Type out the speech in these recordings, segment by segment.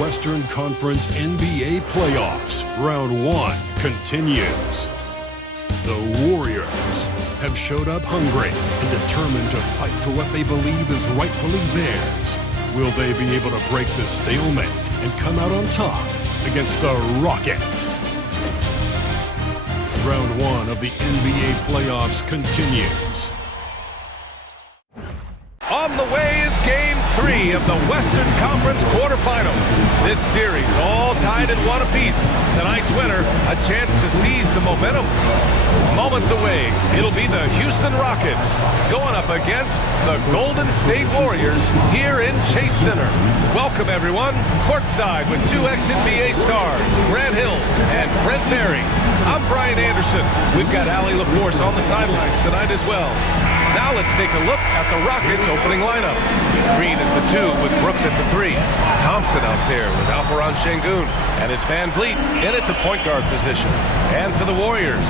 Western Conference NBA playoffs. Round 1 continues. The Warriors have showed up hungry and determined to fight for what they believe is rightfully theirs. Will they be able to break the stalemate and come out on top against the Rockets? Round 1 of the NBA playoffs continues. On the way is Game 3 of the Western Conference Quarterfinals. This series all tied at 1 apiece. Tonight's winner, a chance to seize some momentum. Moments away, it'll be the Houston Rockets going up against the Golden State Warriors here in Chase Center. Welcome, everyone. Courtside with 2 ex-NBA stars, Grant Hill and Brent Barry. I'm Brian Anderson. We've got Allie LaForce on the sidelines tonight as well. Now let's take a look at the Rockets' opening lineup. Green is the 2 with Brooks at the 3. Thompson out there with Alperen Sengun. And it's Van Vliet in at the point guard position. And for the Warriors,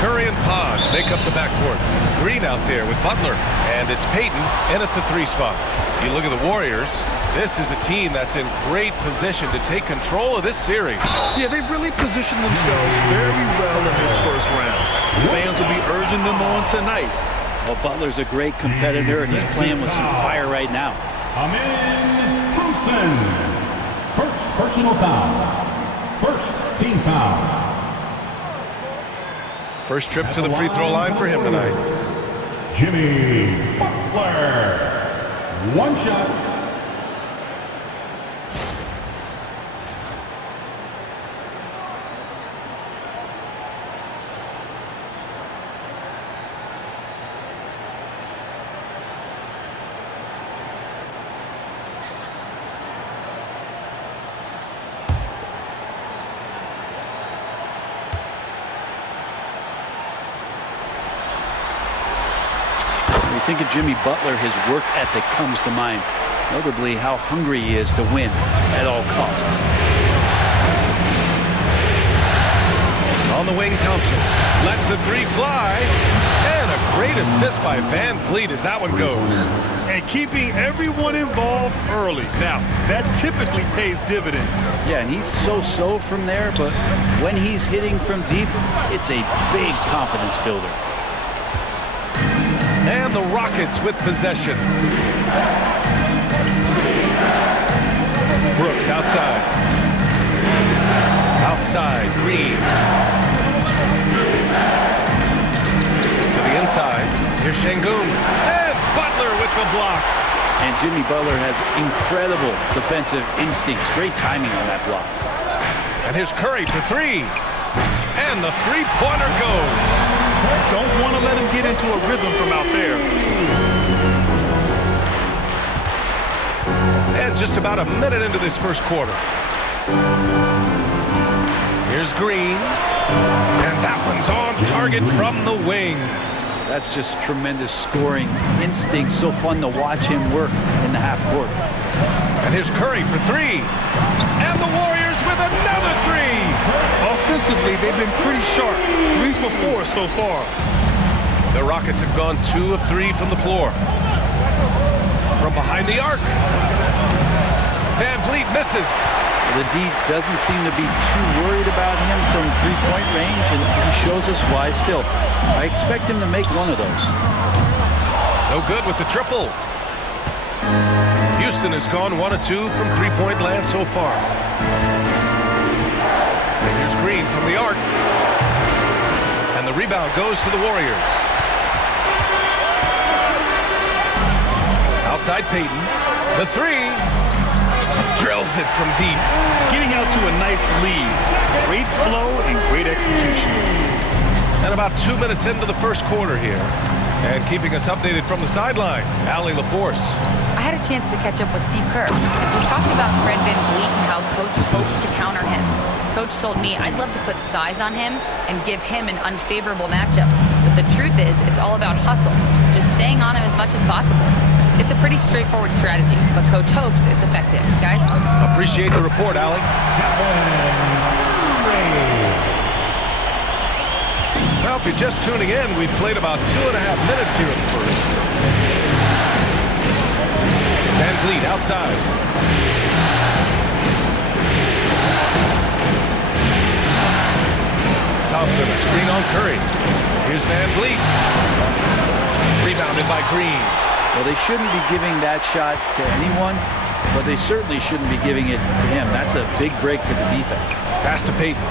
Curry and Podge make up the backcourt. Green out there with Butler. And it's Payton in at the 3 spot. You look at the Warriors, this is a team that's in great position to take control of this series. Yeah, they've really positioned themselves very well in this first round. Fans will be urging them on tonight. Well, Butler's a great competitor, and he's playing with some fire right now. Amin Thompson. First personal foul. First team foul. First trip to the free throw line for him tonight. Jimmy Butler. One shot. When you think of Jimmy Butler, his work ethic comes to mind. Notably, how hungry he is to win at all costs. On the wing, Thompson lets the 3 fly. And a great assist by Van Vliet as that one goes. And keeping everyone involved early. Now, that typically pays dividends. Yeah, and he's so-so from there, but when he's hitting from deep, it's a big confidence builder. And the Rockets with possession. Brooks outside. Outside, Green. To the inside. Here's Sengun. And Butler with the block. And Jimmy Butler has incredible defensive instincts. Great timing on that block. And here's Curry for 3. And the 3-pointer goes. Don't want to let him get into a rhythm from out there. And just about a minute into this first quarter. Here's Green. And that one's on target from the wing. That's just tremendous scoring instinct. So fun to watch him work in the half court. And here's Curry for 3. And the Warriors with another 3. Offensively, they've been pretty sharp. 3 for 4 so far. The Rockets have gone 2 of 3 from the floor. From behind the arc. Van Vliet misses. The D doesn't seem to be too worried about him from three-point range, and he shows us why still. I expect him to make one of those. No good with the triple. Houston has gone 1 of 2 from three-point land so far. And here's Green from the arc. And the rebound goes to the Warriors. Outside Payton. The 3. Drills it from deep. Getting out to a nice lead. Great flow and great execution. And about 2 minutes into the first quarter here. And keeping us updated from the sideline, Allie LaForce. I had a chance to catch up with Steve Kerr. We talked about Fred Van Vliet and how Coach hopes to counter him. Coach told me I'd love to put size on him and give him an unfavorable matchup. But the truth is, it's all about hustle. Just staying on him as much as possible. It's a pretty straightforward strategy, but Coach hopes it's effective. Guys? Appreciate the report, Allie. Well, if you're just tuning in, we've played about 2.5 minutes here at the first. Van Vliet outside. Vliet. Rebounded by Green. Well, they shouldn't be giving that shot to anyone, but they certainly shouldn't be giving it to him. That's a big break for the defense. Pass to Payton.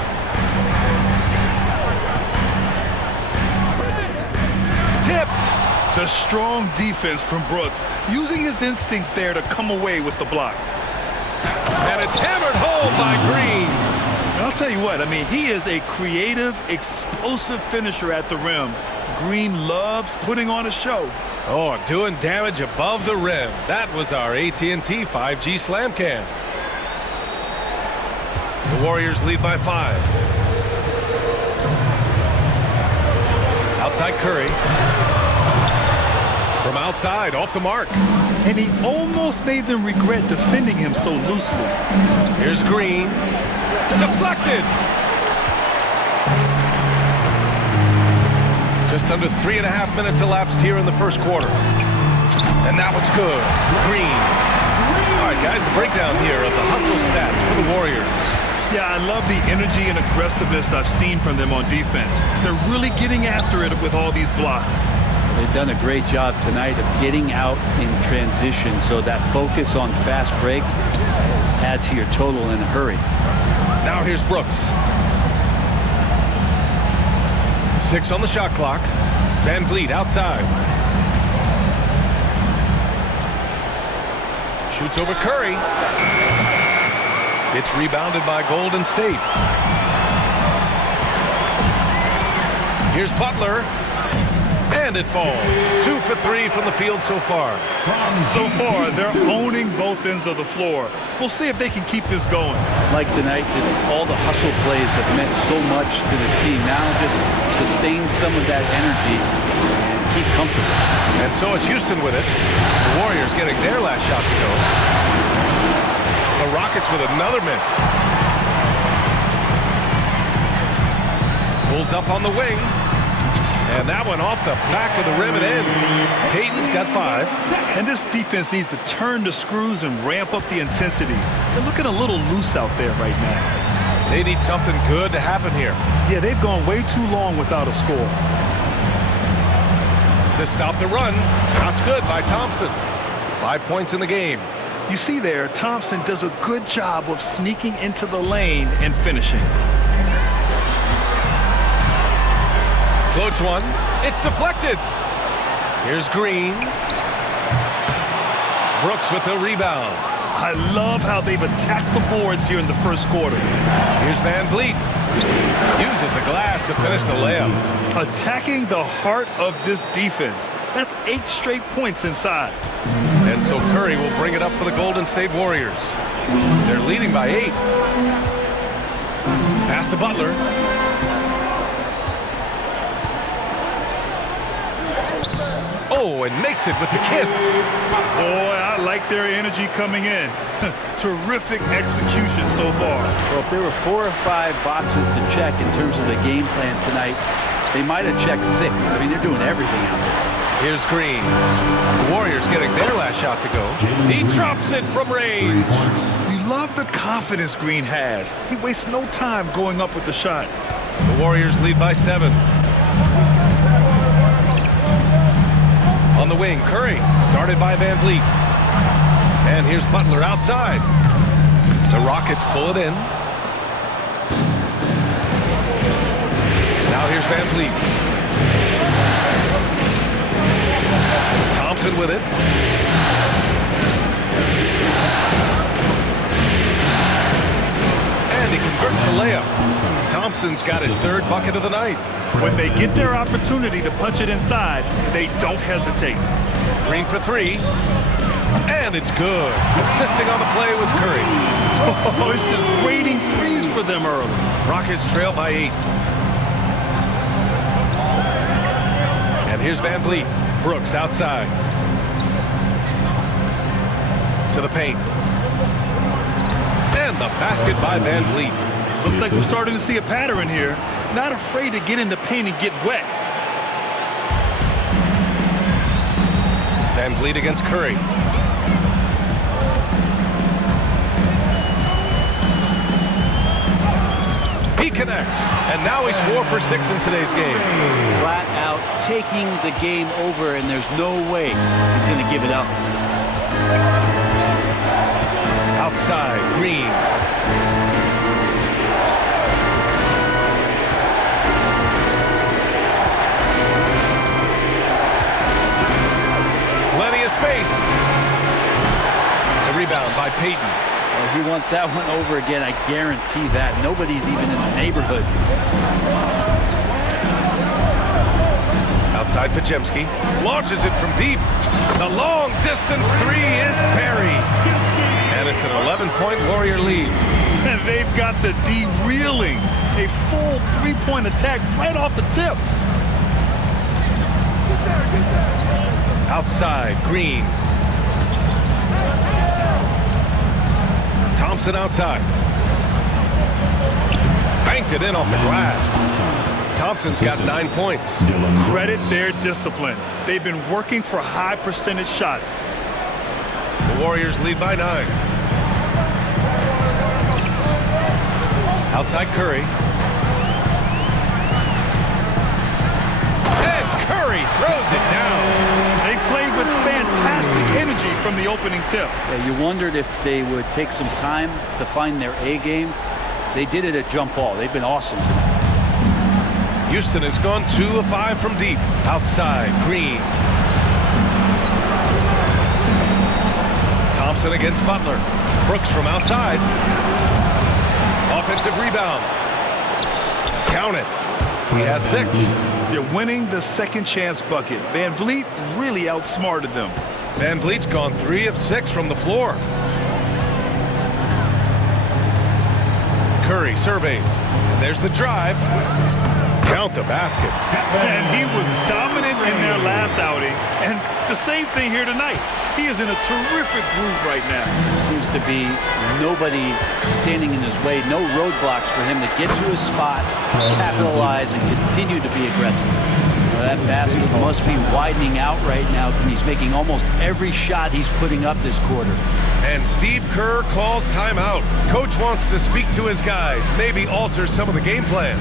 Tipped. The strong defense from Brooks, using his instincts there to come away with the block. And it's hammered home by Green. And I'll tell you what, I mean, he is a creative, explosive finisher at the rim. Green loves putting on a show. Oh, doing damage above the rim. That was our AT&T 5G Slam Cam. The Warriors lead by 5. Outside Curry. From outside, off the mark. And he almost made them regret defending him so loosely. Here's Green. Deflected. Just under 3.5 minutes elapsed here in the first quarter. And that one's good. Green. All right, guys, a breakdown here of the hustle stats for the Warriors. Yeah, I love the energy and aggressiveness I've seen from them on defense. They're really getting after it with all these blocks. They've done a great job tonight of getting out in transition, so that focus on fast break add to your total in a hurry. Now here's Brooks. 6 on the shot clock. Van Vliet outside. Shoots over Curry. It's rebounded by Golden State. Here's Butler. And it falls. 2 for 3 from the field so far. So far, they're owning both ends of the floor. We'll see if they can keep this going. Like tonight, all the hustle plays have meant so much to this team. Now just sustain some of that energy and keep comfortable. And so it's Houston with it. The Warriors getting their last shot to go. The Rockets with another miss. Pulls up on the wing. And that one off the back of the rim and in. Payton's got 5. And this defense needs to turn the screws and ramp up the intensity. They're looking a little loose out there right now. They need something good to happen here. Yeah, they've gone way too long without a score. To stop the run, shot's good by Thompson. 5 points in the game. You see there, Thompson does a good job of sneaking into the lane and finishing. Floats one. It's deflected. Here's Green. Brooks with the rebound. I love how they've attacked the boards here in the first quarter. Here's Van Vliet. Uses the glass to finish the layup. Attacking the heart of this defense. That's 8 straight points inside. And so Curry will bring it up for the Golden State Warriors. They're leading by 8. Pass to Butler. Oh, and makes it with the kiss. Boy, I like their energy coming in. Terrific execution so far. Well, if there were 4 or 5 boxes to check in terms of the game plan tonight, they might have checked 6. I mean, they're doing everything out there. Here's Green. The Warriors getting their last shot to go. He drops it from range. You love the confidence Green has. He wastes no time going up with the shot. The Warriors lead by 7. On the wing, Curry, guarded by Van Vliet. And here's Butler outside. The Rockets pull it in. Now here's Van Vliet. Thompson with it. And he converts the layup. Thompson's got his 3rd bucket of the night. When they get their opportunity to punch it inside, they don't hesitate. Green for 3. And it's good. Assisting on the play was Curry. Oh, it's just waiting threes for them early. Rockets trail by 8. And here's Van Vliet. Brooks outside. To the paint. And the basket by Van Vliet. Looks like we're starting to see a pattern here. Not afraid to get in the paint and get wet. Van Vliet against Curry. He connects. And now he's 4 for 6 in today's game. Flat out taking the game over, and there's no way he's going to give it up. Outside, Green. Plenty of space. The rebound by Payton. He wants that one over again, I guarantee that. Nobody's even in the neighborhood. Outside, Pajemski launches it from deep. The long distance three is buried. And it's an 11-point Warrior lead. And they've got the D reeling. A full three-point attack right off the tip. Outside, Green. Thompson outside. Banked it in off the glass. Thompson's got 9 points. Credit their discipline. They've been working for high percentage shots. The Warriors lead by 9. Outside Curry. And Curry throws it down. They played with fantastic energy from the opening tip. Yeah, you wondered if they would take some time to find their A game. They did it at jump ball. They've been awesome tonight. Houston has gone 2 of 5 from deep. Outside, Green. Thompson against Butler. Brooks from outside. Offensive rebound. Count it. He has 6. They're winning the second chance bucket. Van Vliet really outsmarted them. Van Vliet's gone 3 of 6 from the floor. Curry surveys. And there's the drive. Count the basket. And he was dominant in their last outing. And the same thing here tonight. He is in a terrific groove right now. Seems to be nobody standing in his way. No roadblocks for him to get to his spot, capitalize, and continue to be aggressive. Now, that basket must be widening out right now. He's making almost every shot he's putting up this quarter. And Steve Kerr calls timeout. Coach wants to speak to his guys, maybe alter some of the game plan.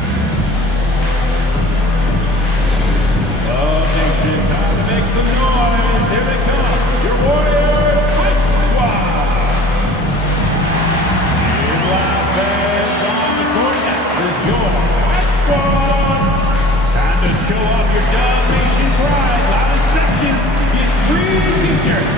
Time to make some noise. Here they come. Your Warriors Fight Squad. In live fans on the court. With your Fight Squad. Time to show off your Dalmatian pride. Loud section gets free t-shirts.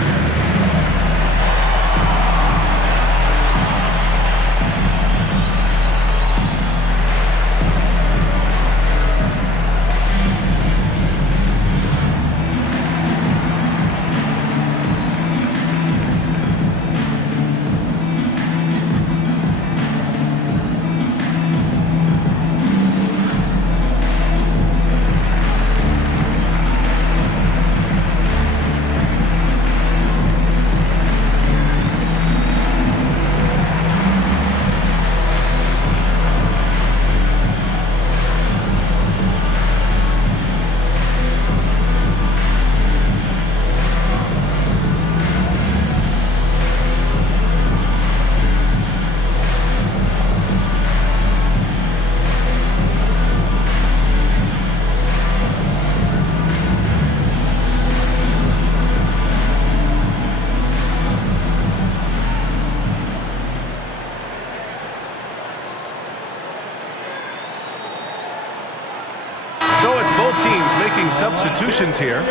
Substitutions here.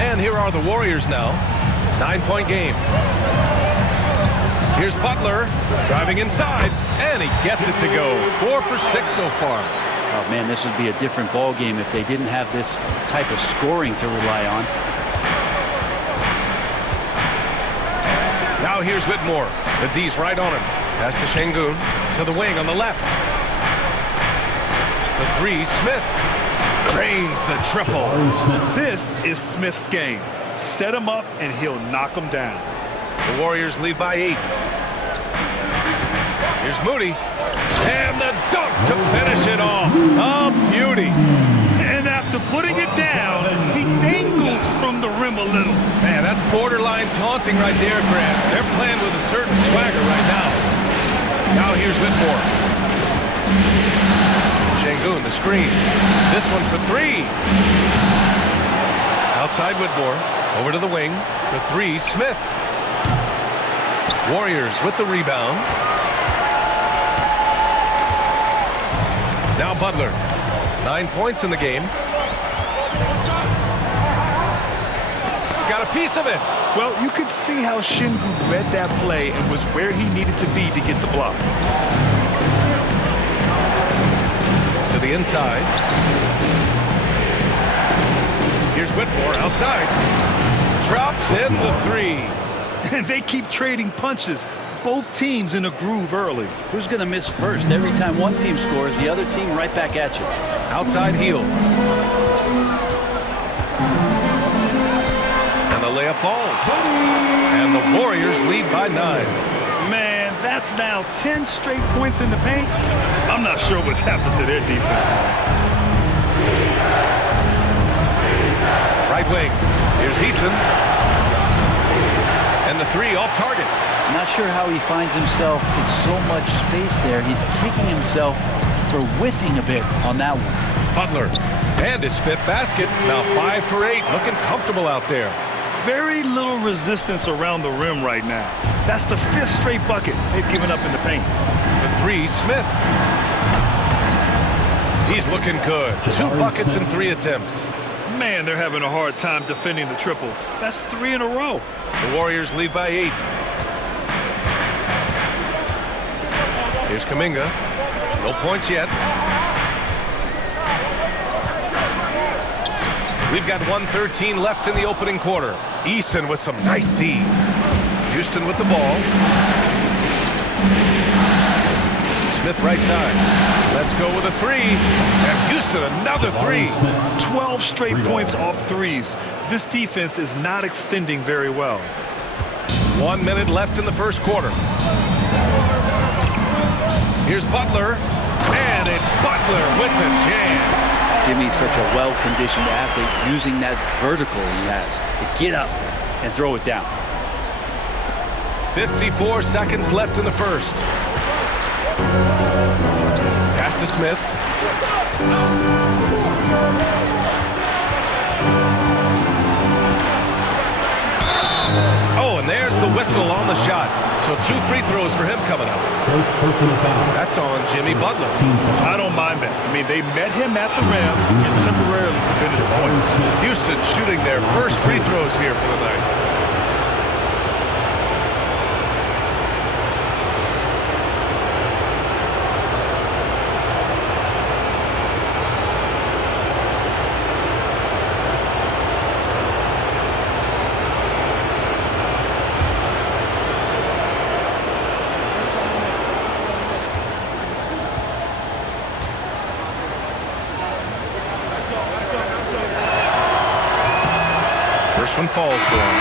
And here are the Warriors now. 9-point game. Here's Butler driving inside, and he gets it to go. 4 for 6 so far. Oh man, this would be a different ball game if they didn't have this type of scoring to rely on. Now here's Whitmore. The D's right on him. Pass to Şengün. To the wing on the left. The 3, Smith. Drains the triple. This is Smith's game. Set him up and he'll knock him down. The Warriors lead by 8. Here's Moody. And the dunk to finish it off. A beauty. And after putting it down, he dangles from the rim a little. Man, that's borderline taunting right there, Grant. They're playing with a certain swagger right now. Now here's Whitmore. Şengün, the screen. This one for 3. Outside Whitmore. Over to the wing. For 3, Smith. Warriors with the rebound. Now Butler. 9 points in the game. Got a piece of it. Well, you could see how Şengün read that play and was where he needed to be to get the block. To the inside. Here's Whitmore outside. Drops in the 3. And they keep trading punches. Both teams in a groove early. Who's going to miss first? Every time one team scores, the other team right back at you. Outside heel. And the layup falls. And the Warriors lead by 9. Man, that's now 10 straight points in the paint. I'm not sure what's happened to their defense. Right wing. Here's Easton. And the 3 off target. I'm not sure how he finds himself in so much space there. He's kicking himself for whiffing a bit on that one. Butler. And his 5th basket. Now 5 for 8. Looking comfortable out there. Very little resistance around the rim right now. That's the 5th straight bucket they've given up in the paint. The 3, Smith. He's looking good. 2 buckets in 3 attempts. Man, they're having a hard time defending the triple. That's 3 in a row. The Warriors lead by 8. Here's Kuminga. No points yet. We've got 1:13 left in the opening quarter. Easton with some nice D. Houston with the ball. Smith right side. Let's go with a 3. And Houston another 3. 12 straight points off threes. This defense is not extending very well. 1 minute left in the first quarter. Here's Butler. And it's Butler with the jam. Jimmy's such a well-conditioned athlete, using that vertical he has to get up and throw it down. 54 seconds left in the first. Pass to Smith. Oh, and there's the whistle on the shot. So 2 free throws for him coming up. That's on Jimmy Butler. I don't mind that. I mean, they met him at the rim and temporarily prevented the points. Houston shooting their first free throws here for the night. One falls for him.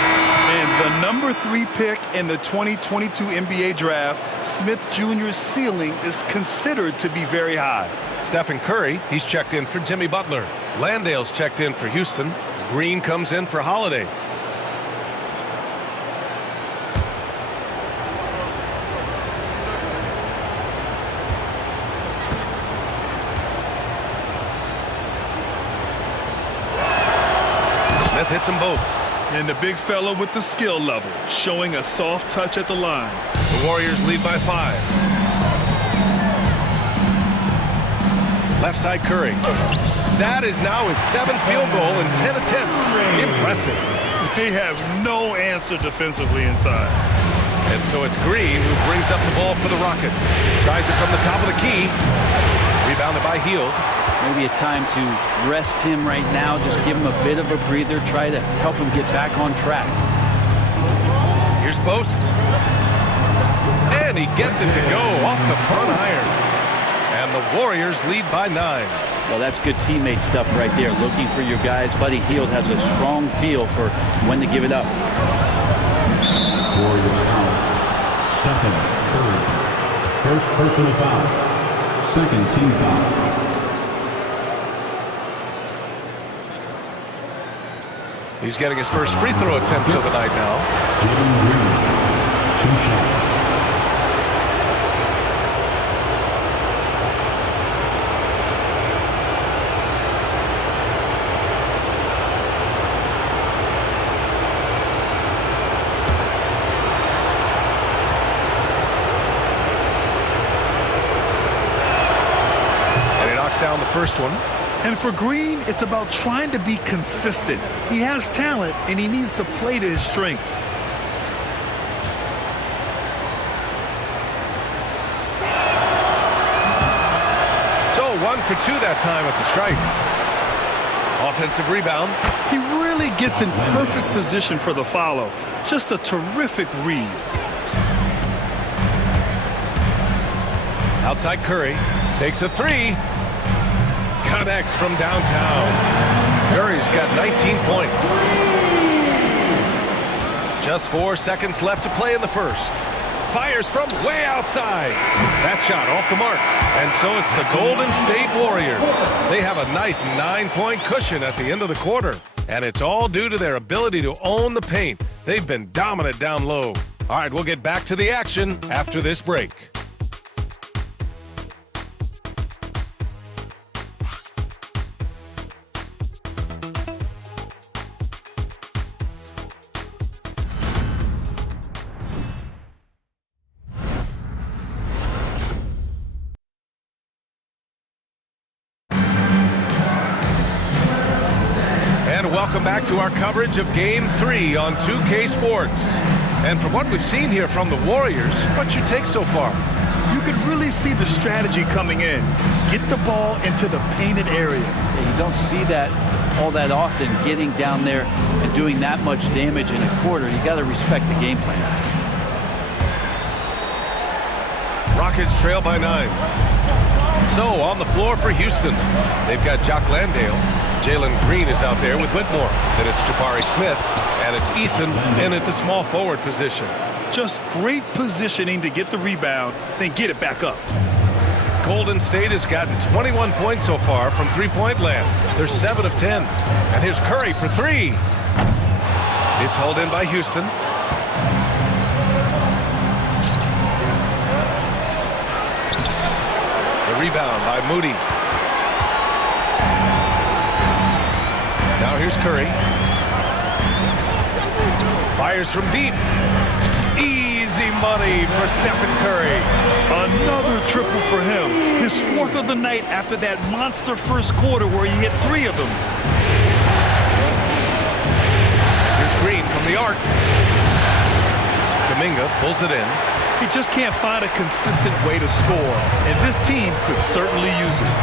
And the number 3 pick in the 2022 NBA draft, Smith Jr.'s ceiling is considered to be very high. Stephen Curry, he's checked in for Jimmy Butler. Landale's checked in for Houston. Green comes in for Holiday. Smith hits them both. And the big fella with the skill level, showing a soft touch at the line. The Warriors lead by 5. Left side Curry. That is now his 7th field goal in 10 attempts. Impressive. They have no answer defensively inside. And so it's Green who brings up the ball for the Rockets. Tries it from the top of the key. Rebounded by Hield. Maybe a time to rest him right now, just give him a bit of a breather, try to help him get back on track. Here's Post. And he gets it to go off the front iron. And the Warriors lead by 9. Well, that's good teammate stuff right there. Looking for your guys. Buddy Hield has a strong feel for when to give it up. Warriors foul. Stephen Curry. First personal foul. Second team foul. He's getting his first free throw attempt of the night now. Dillion Brooks. 2 shots. Down the first one. And for Green, it's about trying to be consistent. He has talent, and he needs to play to his strengths. So 1 for 2 that time at the stripe. Offensive rebound. He really gets in perfect position for the follow. Just a terrific read. Outside Curry. Takes a 3. Connects from downtown. Curry's got 19 points. Just 4 seconds left to play in the first. Fires from way outside. That shot off the mark. And so it's the Golden State Warriors. They have a nice 9-point cushion at the end of the quarter. And it's all due to their ability to own the paint. They've been dominant down low. All right, we'll get back to the action after this break. Welcome back to our coverage of Game 3 on 2K Sports. And from what we've seen here from the Warriors, what's your take so far? You can really see the strategy coming in. Get the ball into the painted area. Yeah, you don't see that all that often, getting down there and doing that much damage in a quarter. You got to respect the game plan. Rockets trail by 9. So on the floor for Houston, they've got Jock Landale. Jalen Green is out there with Whitmore. Then it's Jabari Smith, and it's Eason in at the small forward position. Just great positioning to get the rebound, then get it back up. Golden State has gotten 21 points so far from three-point land. They're 7 of 10. And here's Curry for 3. It's hauled in by Houston. The rebound by Moody. Now here's Curry. Fires from deep. Easy money for Stephen Curry. Another triple for him. His 4th of the night after that monster first quarter where he hit 3 of them. Here's Green from the arc. Kuminga pulls it in. He just can't find a consistent way to score, and this team could certainly use it.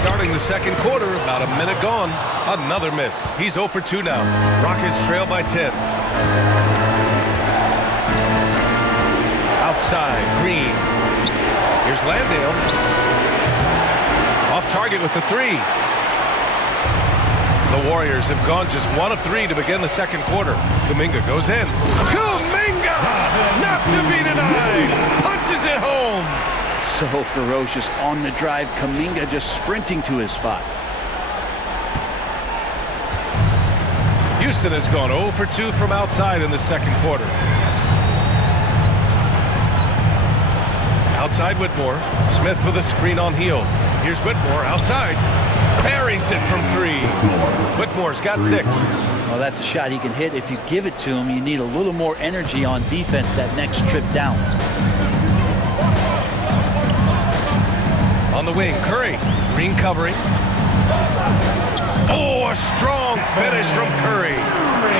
Starting the second quarter, about a minute gone. Another miss. He's 0 for 2 now. Rockets trail by 10. Outside, Green. Here's Landale. Off target with the 3. The Warriors have gone just 1 of 3 to begin the second quarter. Kuminga goes in. Kuminga! Not to be denied! Punches it home! So ferocious on the drive. Kuminga just sprinting to his spot. Houston has gone 0 for 2 from outside in the second quarter. Outside Whitmore. Smith with a screen on Hield. Here's Whitmore outside. Parries it from 3. Whitmore's got 6. Well, that's a shot he can hit. If you give it to him, you need a little more energy on defense that next trip down. On the wing, Curry. Green covering. Oh, a strong finish from Curry.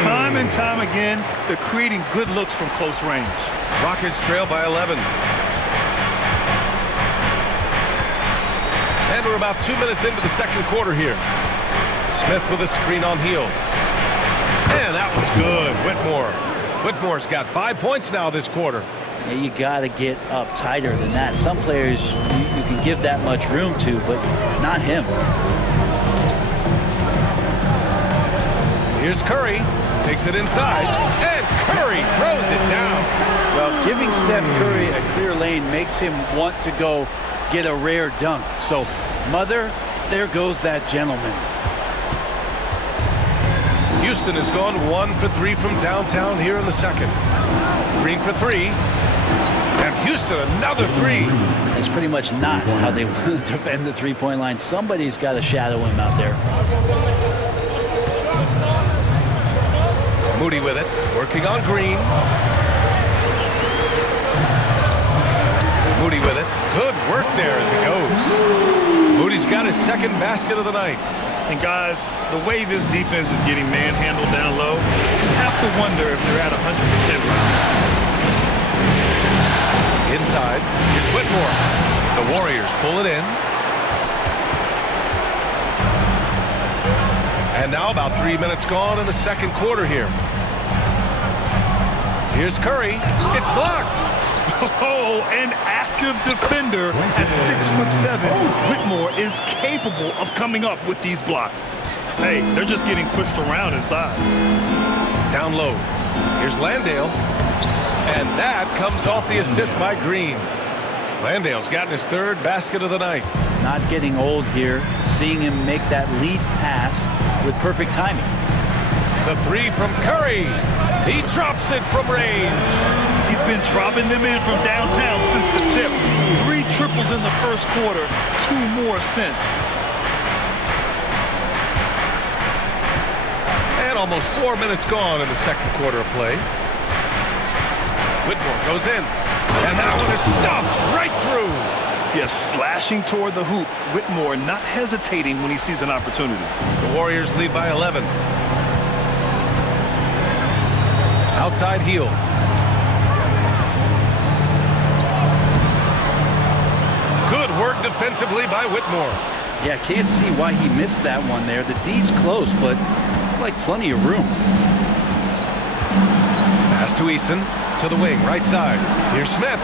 Time and time again, they're creating good looks from close range. Rockets trail by 11. And we're about 2 minutes into the second quarter here. Smith with a screen on Hield. And that was good. Whitmore's got 5 points now this quarter. Yeah, you got to get up tighter than that. Some players you can give that much room to, but not him. Here's Curry, takes it inside, and Curry throws it down. Well, giving Steph Curry a clear lane makes him want to go get a rare dunk. So, mother, there goes that gentleman. Houston has gone 1 for 3 from downtown here in the second. Green for 3. And Houston another 3. That's pretty much not how they want to defend the three-point line. Somebody's got to shadow him out there. Moody with it, working on Green. Moody with it. Good work there as it goes. Moody's got his second basket of the night. And guys, the way this defense is getting manhandled down low, you have to wonder if they're at 100% right. Inside, here's Whitmore. The Warriors pull it in. And now about 3 minutes gone in the second quarter here. Here's Curry. It's blocked. Oh, an active defender at 6'7". Whitmore is capable of coming up with these blocks. Hey, they're just getting pushed around inside. Down low. Here's Landale. And that comes off the assist by Green. Landale's gotten his third basket of the night. Not getting old here. Seeing him make that lead pass with perfect timing. The 3 from Curry. He drops it from range. He's been dropping them in from downtown since the tip. 3 triples in the first quarter, 2 more since. And almost 4 minutes gone in the second quarter of play. Whitmore goes in. And that one is stuffed right through. Yes, slashing toward the hoop. Whitmore not hesitating when he sees an opportunity. The Warriors lead by 11. Outside heel. Good work defensively by Whitmore. Yeah, can't see why he missed that one there. The D's close, but looked like plenty of room. Pass to Eason. To the wing, right side. Here's Smith.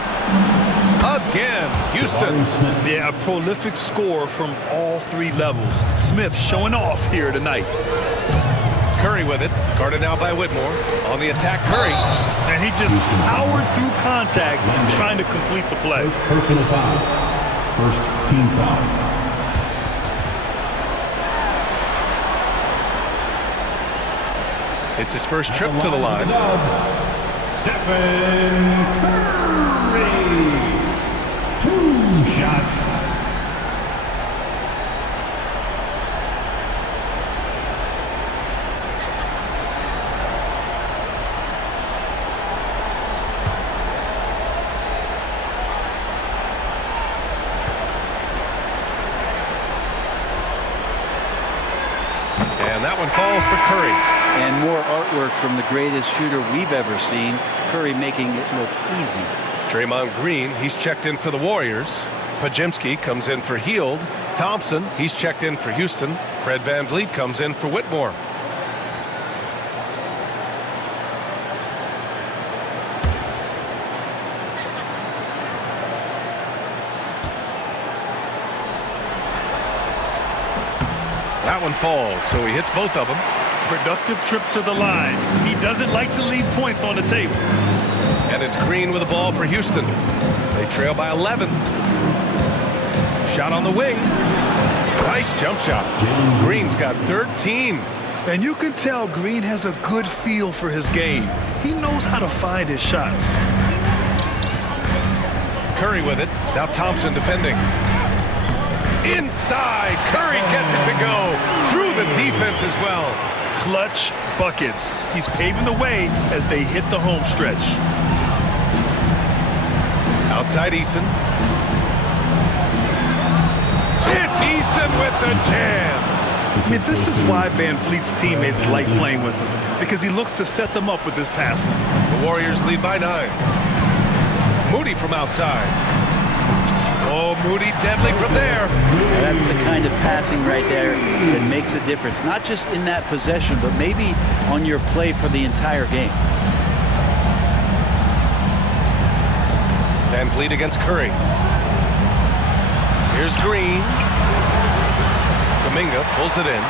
Again, Houston. Yeah, a prolific scorer from all 3 levels. Smith showing off here tonight. Curry with it. Guarded now by Whitmore. On the attack, Curry. And he just powered through contact trying to complete the play. Personal foul. First team foul. It's his first trip to the line. Stephen Curry. 2 shots. And that one falls for Curry. And more artwork from the greatest shooter we've ever seen. Curry making it look easy. Draymond Green, he's checked in for the Warriors. Pajemski comes in for Hield. Thompson, he's checked in for Houston. Fred VanVleet comes in for Whitmore. That one falls, so he hits both of them. Productive trip to the line. He doesn't like to leave points on the table. And it's Green with the ball for Houston. They trail by 11. Shot on the wing. Nice jump shot. Green's got 13. And you can tell Green has a good feel for his game. He knows how to find his shots. Curry with it. Now Thompson defending. Inside. Curry gets it to go. Through the defense as well. Clutch buckets. He's paving the way as they hit the home stretch. Outside Eason. It's Eason with the jam. I mean, this is why VanVleet's teammates like playing with him, because he looks to set them up with his passing. The Warriors lead by 9. Moody from outside. Oh, Moody deadly from there. That's the kind of passing right there that makes a difference. Not just in that possession, but maybe on your play for the entire game. Van Vliet against Curry. Here's Green. Kuminga pulls it in.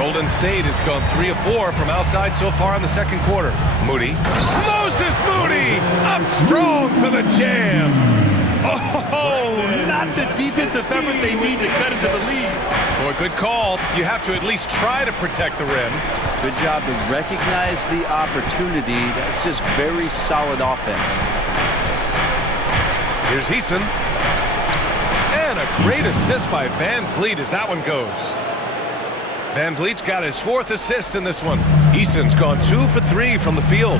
Golden State has gone 3 of 4 from outside so far in the second quarter. Moody. Moses Moody up strong for the jam. Oh, not the defensive effort they need to cut into the lead. Boy, good call. You have to at least try to protect the rim. Good job to recognize the opportunity. That's just very solid offense. Here's Eason. And a great assist by Van Vliet as that one goes. Van Vliet's got his 4th assist in this one. Eason's gone 2 for 3 from the field.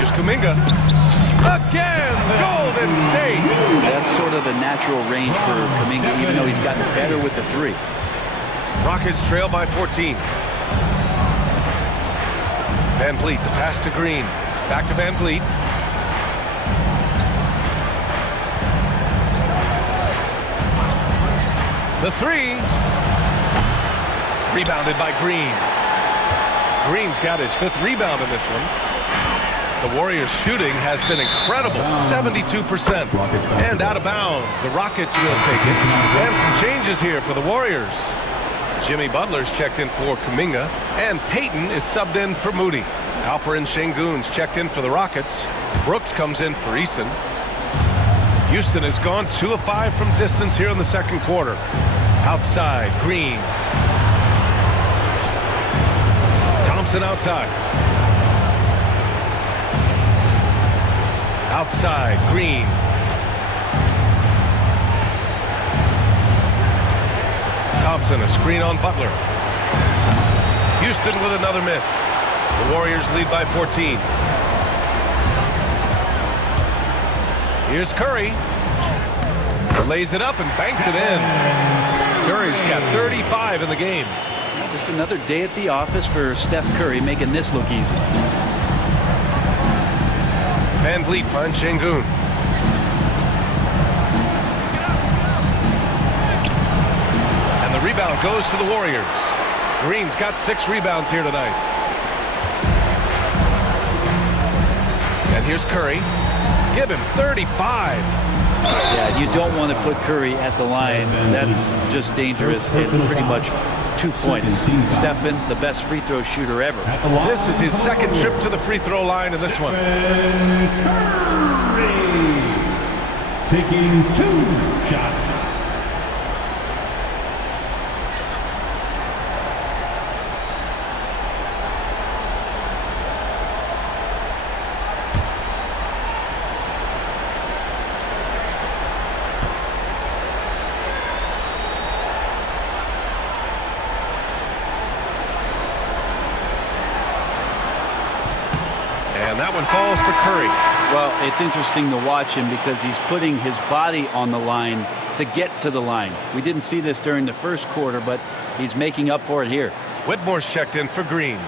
Here's Kuminga. Again, Golden State. That's sort of the natural range for Kuminga, even though he's gotten better with the 3. Rockets trail by 14. Van Vliet, the pass to Green. Back to Van Vliet. The 3. Rebounded by Green. Green's got his 5th rebound in this one. The Warriors' shooting has been incredible, 72%. And out of bounds, the Rockets will take it. And some changes here for the Warriors. Jimmy Butler's checked in for Kuminga, and Payton is subbed in for Moody. Alperen Sengun's checked in for the Rockets. Brooks comes in for Eason. Houston has gone 2 of 5 from distance here in the second quarter. Outside, Green. Thompson outside. Outside, Green. Thompson, a screen on Butler. Houston with another miss. The Warriors lead by 14. Here's Curry. Lays it up and banks it in. Curry's got 35 in the game. Just another day at the office for Steph Curry, making this look easy. Van Vliet finds Sengun. And the rebound goes to the Warriors. Green's got 6 rebounds here tonight. And here's Curry. Give him 35. Yeah, you don't want to put Curry at the line. That's just dangerous and pretty much 2 points. Stephen, the best free throw shooter ever. This is his 2nd trip to the free throw line in this one. Curry taking 2 shots. And that one falls for Curry. Well, it's interesting to watch him because he's putting his body on the line to get to the line. We didn't see this during the first quarter, but he's making up for it here. Whitmore's checked in for Green.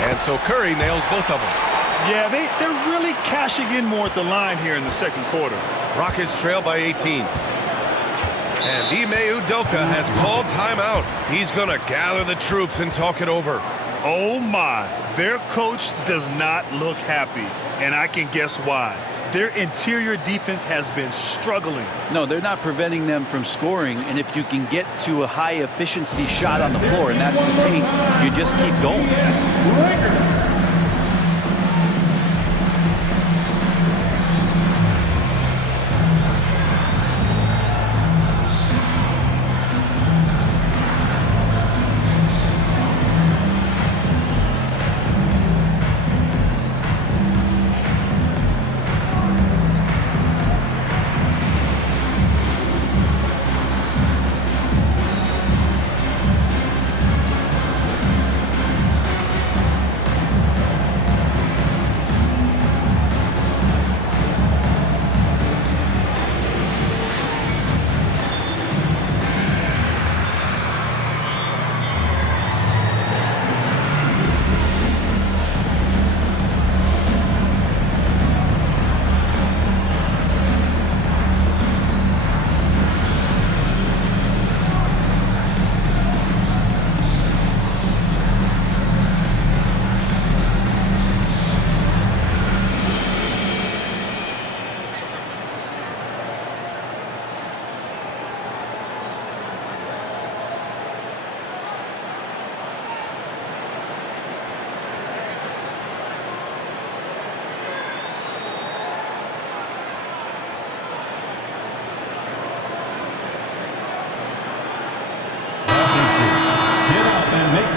And so Curry nails both of them. Yeah, they're really cashing in more at the line here in the second quarter. Rockets trail by 18. And Ime Udoka has called timeout. He's going to gather the troops and talk it over. Oh my, their coach does not look happy, and I can guess why. Their interior defense has been struggling. No, they're not preventing them from scoring, and if you can get to a high efficiency shot on the floor, and that's the paint, you just keep going.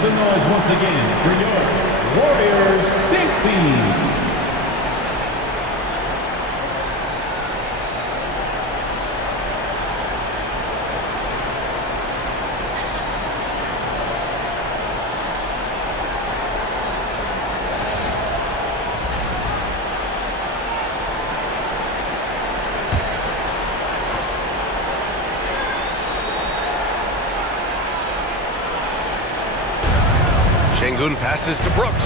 some noise once again for your Warriors dance team. Şengün passes to Brooks.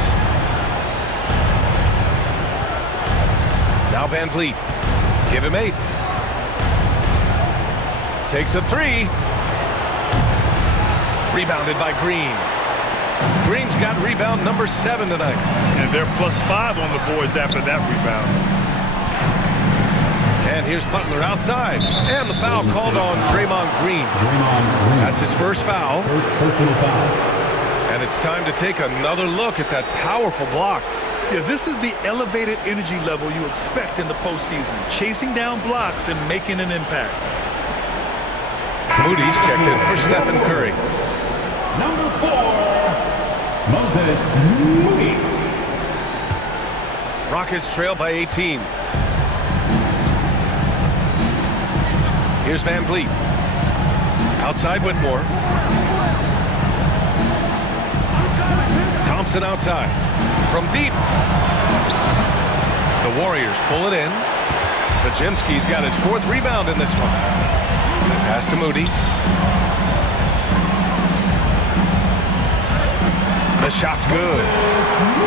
Now Van Vliet. Give him 8. Takes a 3. Rebounded by Green. Green's got rebound number 7 tonight. And they're +5 on the boards after that rebound. And here's Butler outside. And the foul called on Draymond Green. That's his first foul. First personal foul. And it's time to take another look at that powerful block. Yeah, this is the elevated energy level you expect in the postseason. Chasing down blocks and making an impact. Moody's checked in for Stephen Curry. Number 4, Moses Moody. Rockets trail by 18. Here's Van Vliet. Outside Whitmore. Thompson outside. From deep. The Warriors pull it in. Podziemski's got his 4th rebound in this one. Pass to Moody. The shot's good.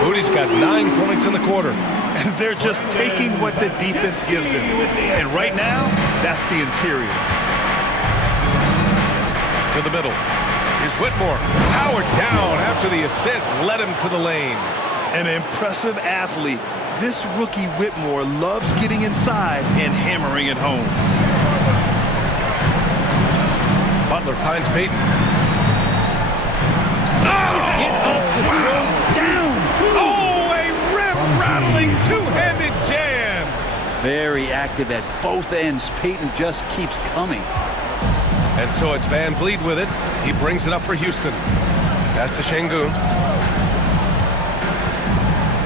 Moody's got 9 points in the quarter. They're just taking what the defense gives them. And right now, that's the interior. To the middle. Here's Whitmore. Powered down after the assist led him to the lane. An impressive athlete. This rookie Whitmore loves getting inside and hammering it home. Butler finds Payton. Get up to throw down. Oh, a rim-rattling two-handed jam. Very active at both ends. Payton just keeps coming. And so it's Van Vliet with it. He brings it up for Houston. Pass to Şengün.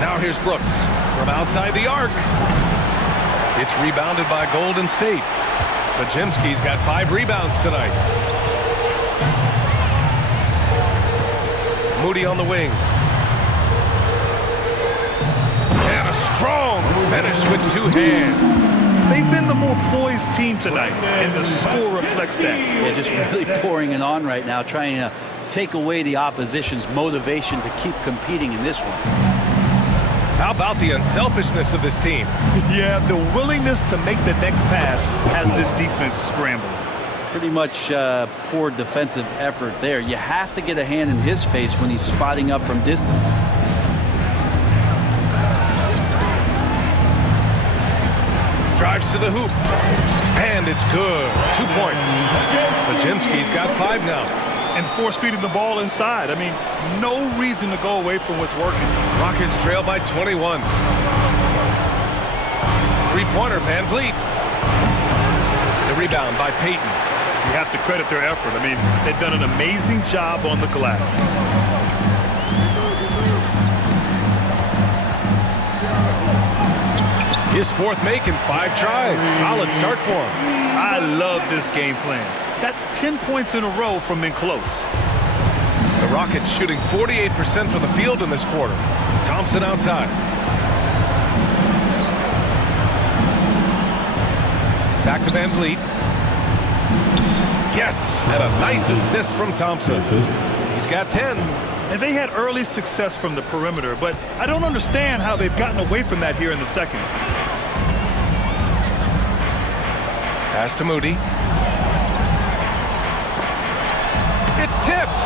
Now here's Brooks from outside the arc. It's rebounded by Golden State. Podziemski's got 5 rebounds tonight. Moody on the wing. And a strong finish with 2 hands. They've been the more poised team tonight, and the score reflects that. Yeah, just really pouring it on right now, trying to take away the opposition's motivation to keep competing in this one. How about the unselfishness of this team? Yeah, the willingness to make the next pass has this defense scrambling. Pretty much poor defensive effort there. You have to get a hand in his face when he's spotting up from distance. Drives to the hoop. And it's good. 2 points. Podziemski's got 5 now. And force-feeding the ball inside. I mean, no reason to go away from what's working. Rockets trail by 21. 3-pointer, Van Vliet. The rebound by Payton. You have to credit their effort. I mean, they've done an amazing job on the glass. His 4th make in 5 tries. Solid start for him. I love this game plan. That's 10 points in a row from in close. The Rockets shooting 48% from the field in this quarter. Thompson outside. Back to Van Vliet. Yes, and a nice assist from Thompson. He's got 10. And they had early success from the perimeter, but I don't understand how they've gotten away from that here in the second. Pass to Moody. It's tipped.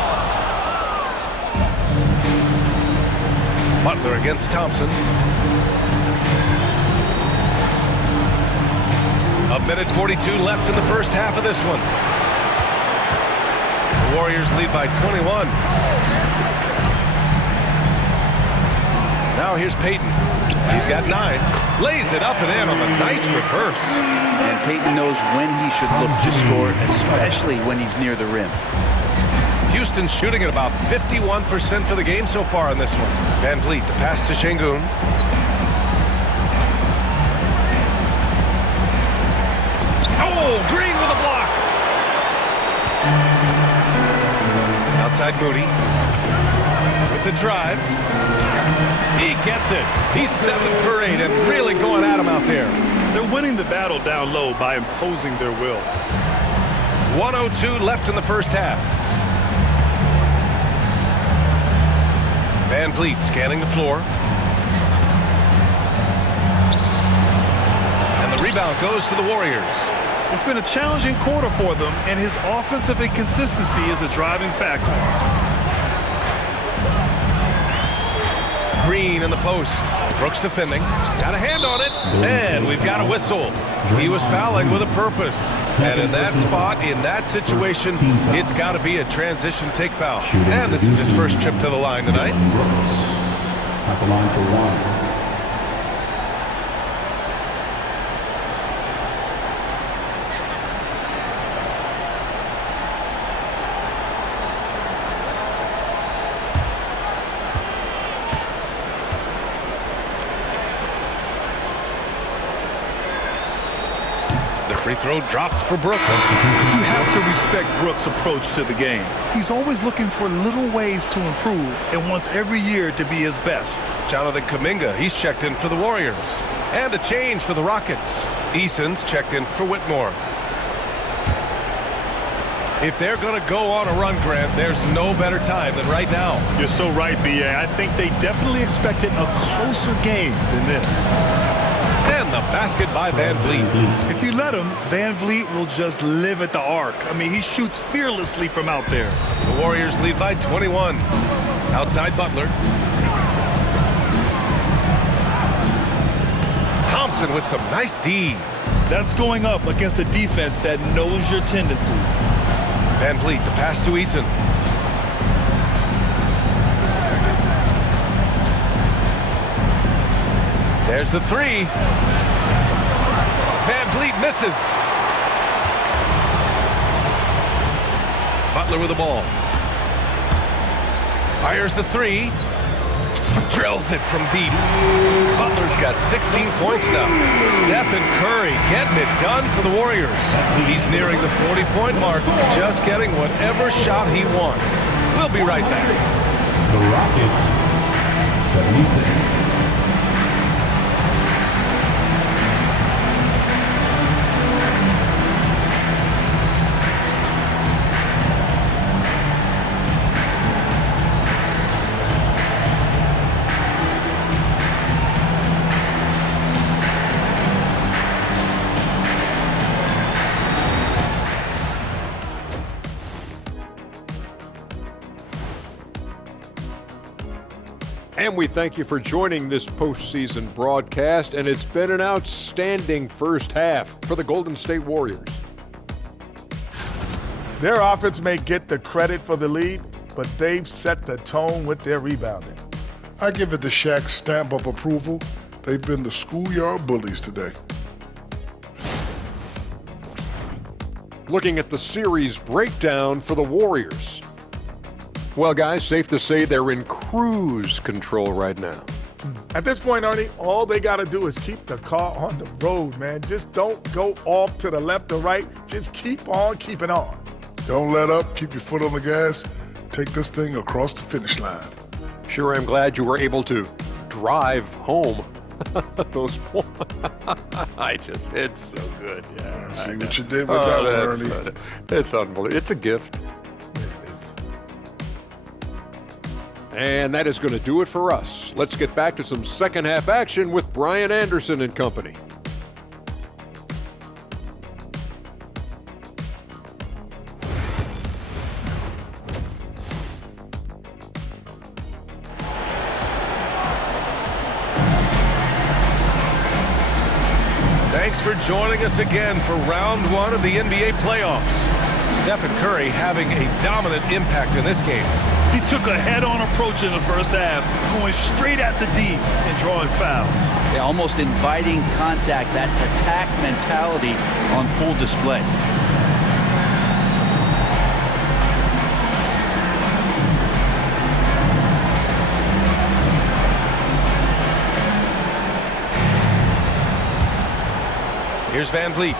Butler against Thompson. 1:42 left in the first half of this one. The Warriors lead by 21. Now here's Payton. He's got 9. Lays it up and in on the nice reverse. And Payton knows when he should look to score, especially when he's near the rim. Houston's shooting at about 51% for the game so far in this one. Van Vliet, the pass to Şengün. Oh, Green with a block. Outside Moody. With the drive. He gets it. He's 7 for 8 and really going at him out there. They're winning the battle down low by imposing their will. 1:02 left in the first half. Van Vliet scanning the floor. And the rebound goes to the Warriors. It's been a challenging quarter for them, and his offensive inconsistency is a driving factor. Green in the post. Brooks defending. Got a hand on it. And we've got a whistle. He was fouling with a purpose. And in that spot, in that situation, it's got to be a transition take foul. And this is his first trip to the line tonight. At the line for one. Free throw dropped for Brooks. You have to respect Brooks' approach to the game. He's always looking for little ways to improve and wants every year to be his best. Jonathan Kuminga, he's checked in for the Warriors. And a change for the Rockets. Eason's checked in for Whitmore. If they're going to go on a run, Grant, there's no better time than right now. You're so right, B.A. I think they definitely expected a closer game than this. And the basket by Van Vliet. If you let him, Van Vliet will just live at the arc. I mean, he shoots fearlessly from out there. The Warriors lead by 21. Outside Butler. Thompson with some nice D. That's going up against a defense that knows your tendencies. Van Vliet, the pass to Eason. There's the three. Van Vliet misses. Butler with the ball. Fires the three. Drills it from deep. Butler's got 16 points now. Stephen Curry getting it done for the Warriors. He's nearing the 40-point mark, just getting whatever shot he wants. We'll be right back. The Rockets, 76. And we thank you for joining this postseason broadcast, and it's been an outstanding first half for the Golden State Warriors. Their offense may get the credit for the lead, but they've set the tone with their rebounding. I give it the Shaq stamp of approval. They've been the schoolyard bullies today. Looking at the series breakdown for the Warriors. Well, guys, safe to say they're in cruise control right now. At this point, Ernie, all they got to do is keep the car on the road, man. Just don't go off to the left or right. Just keep on keeping on. Don't let up. Keep your foot on the gas. Take this thing across the finish line. Sure, I'm glad you were able to drive home. Those it's so good. Yeah, see what you did with that one, Ernie. It's unbelievable. It's a gift. And that is going to do it for us. Let's get back to some second half action with Brian Anderson and company. Thanks for joining us again for round one of the NBA playoffs. Stephen Curry having a dominant impact in this game. He took a head-on approach in the first half, going straight at the D and drawing fouls. Yeah, almost inviting contact, that attack mentality on full display. Here's Van Vliet.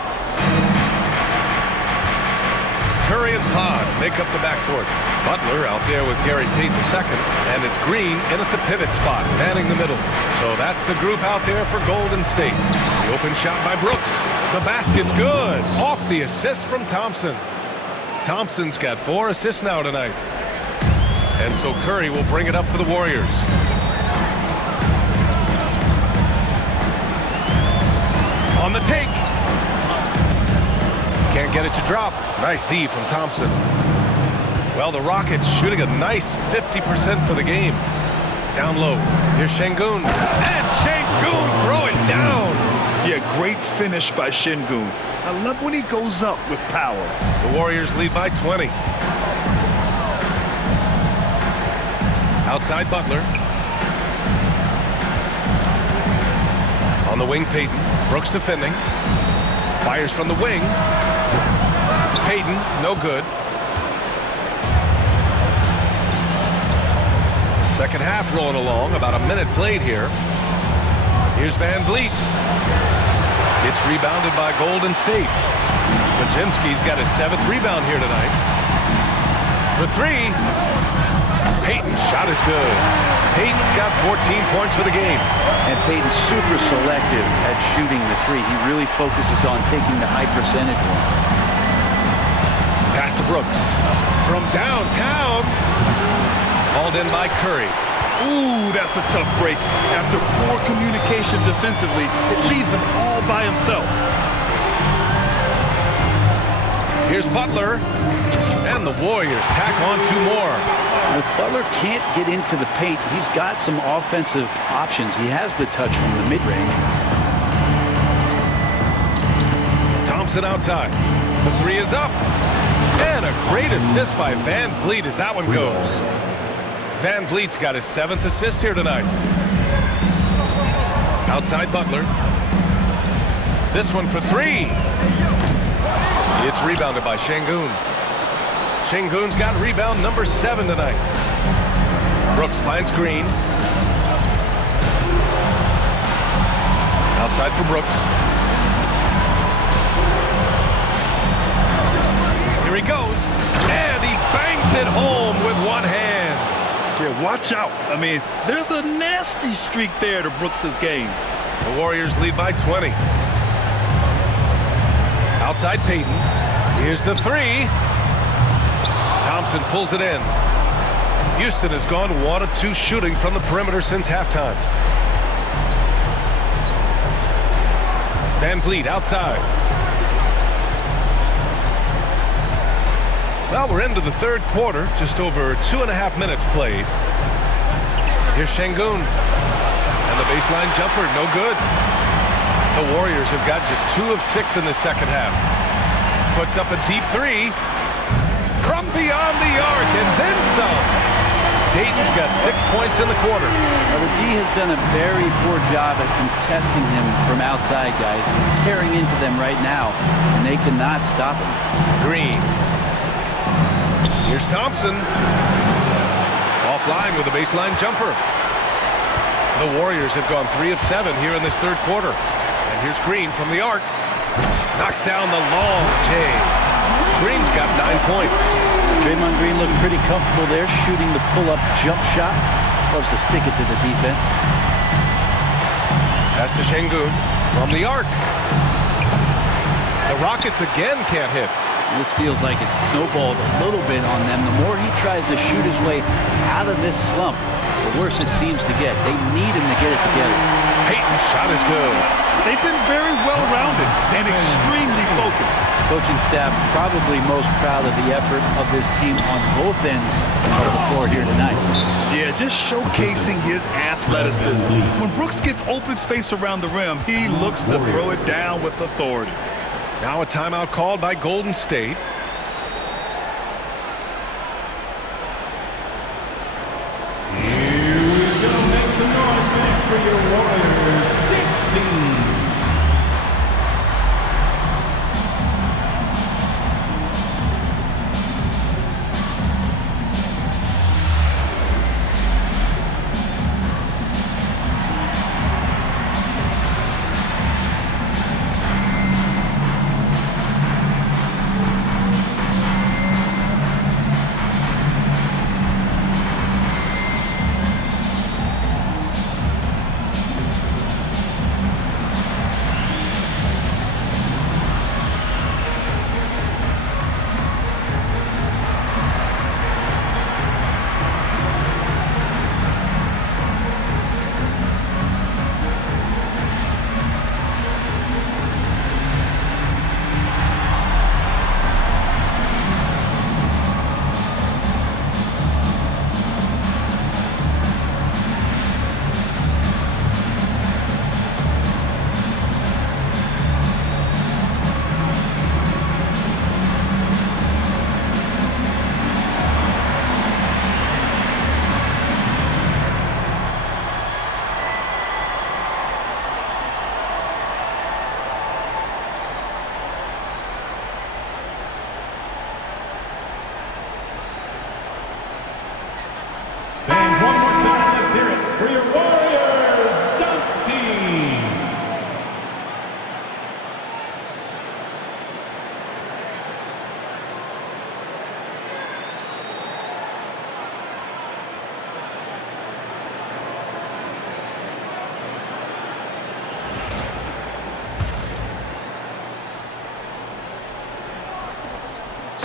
Curry and Pods make up the backcourt. Butler out there with Gary Payton II, and it's Green in at the pivot spot, manning the middle. So that's the group out there for Golden State. The open shot by Brooks. The basket's good. Off the assist from Thompson. Thompson's got 4 assists now tonight. And so Curry will bring it up for the Warriors. On the take. Can't get it to drop. Nice D from Thompson. Well, the Rockets shooting a nice 50% for the game. Down low. Here's Şengün. And Şengün throw it down. Yeah, great finish by Şengün. I love when he goes up with power. The Warriors lead by 20. Outside Butler. On the wing, Payton. Brooks defending. Fires from the wing. Payton, no good. Second half rolling along. About a minute played here. Here's Van Vliet. It's rebounded by Golden State. Podziemski's got his 7th rebound here tonight. For 3. Payton's shot is good. Payton's got 14 points for the game. And Payton's super selective at shooting the 3. He really focuses on taking the high percentage ones. Pass to Brooks. From downtown. Hauled in by Curry. Ooh, that's a tough break. After poor communication defensively, it leaves him all by himself. Here's Butler. And the Warriors tack on 2 more. If Butler can't get into the paint, he's got some offensive options. He has the touch from the mid-range. Thompson outside. The 3 is up. And a great assist by Van Vliet as that one goes. Van Vliet's got his 7th assist here tonight. Outside Butler. This one for 3. It's rebounded by Şengün. Şengün's got rebound number 7 tonight. Brooks finds Green. Outside for Brooks. Here he goes. And he bangs it home with one hand. Yeah, watch out. I mean, there's a nasty streak there to Brooks' game. The Warriors lead by 20. Outside Payton. Here's the 3. Thompson pulls it in. Houston has gone 1 of 2 shooting from the perimeter since halftime. Van Vliet outside. Well, we're into the 3rd quarter. Just over 2.5 minutes played. Here's Şengün. And the baseline jumper, no good. The Warriors have got just 2 of 6 in the second half. Puts up a deep 3. From beyond the arc, and then some. Payton's got 6 points in the quarter. Well, the D has done a very poor job at contesting him from outside, guys. He's tearing into them right now, and they cannot stop him. Green. Here's Thompson. Offline with a baseline jumper. The Warriors have gone 3 of 7 here in this 3rd quarter. And here's Green from the arc. Knocks down the long J. Green's got 9 points. Draymond Green looked pretty comfortable there, shooting the pull-up jump shot. Loves to stick it to the defense. Pass to Şengün from the arc. The Rockets again can't hit. This feels like it's snowballed a little bit on them. The more he tries to shoot his way out of this slump, the worse it seems to get. They need him to get it together. Payton's shot is good. They've been very well-rounded and extremely focused. Coaching staff probably most proud of the effort of this team on both ends of the floor here tonight. Yeah, just showcasing his athleticism. When Brooks gets open space around the rim, he looks to throw it down with authority. Now a timeout called by Golden State. Here we go. Make some noise, fans, for your Warriors. 16.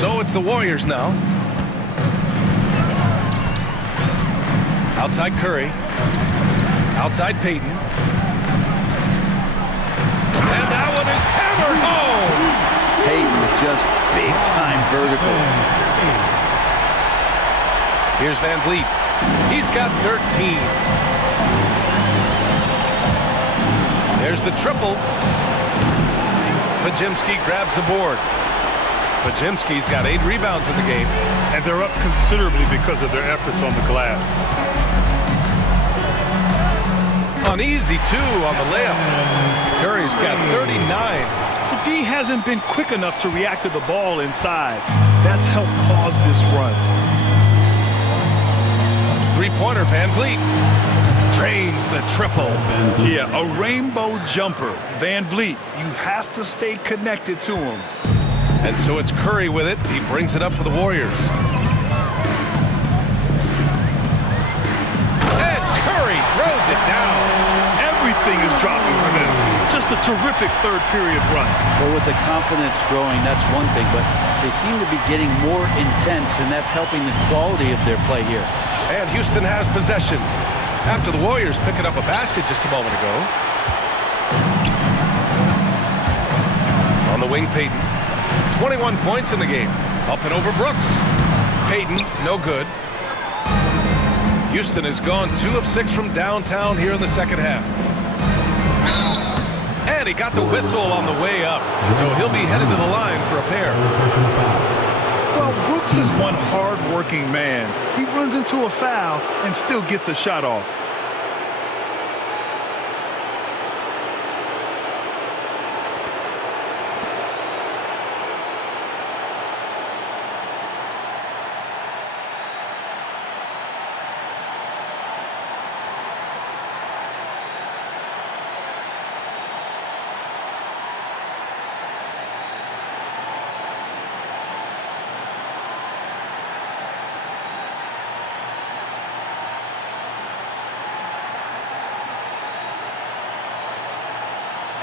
So it's the Warriors now. Outside Curry. Outside Payton. And that one is hammered home. Payton just big-time vertical. Here's Van Vliet. He's got 13. There's the triple. Podziemski grabs the board. Podziemski's got 8 rebounds in the game. And they're up considerably because of their efforts on the glass. Uneasy, too, on the layup. Curry's got 39. The D hasn't been quick enough to react to the ball inside. That's helped cause this run. Three-pointer, Van Vliet. Drains the triple. Yeah, a rainbow jumper. Van Vliet, you have to stay connected to him. And so it's Curry with it. He brings it up for the Warriors. And Curry throws it down. Everything is dropping for them. Just a terrific third-period run. Well, with the confidence growing, that's one thing, but they seem to be getting more intense, and that's helping the quality of their play here. And Houston has possession after the Warriors picking up a basket just a moment ago. On the wing, Payton. 21 points in the game. Up and over Brooks. Payton, no good. Houston has gone 2 of 6 from downtown here in the second half. And he got the whistle on the way up. So he'll be headed to the line for a pair. Well, Brooks is one hard-working man. He runs into a foul and still gets a shot off.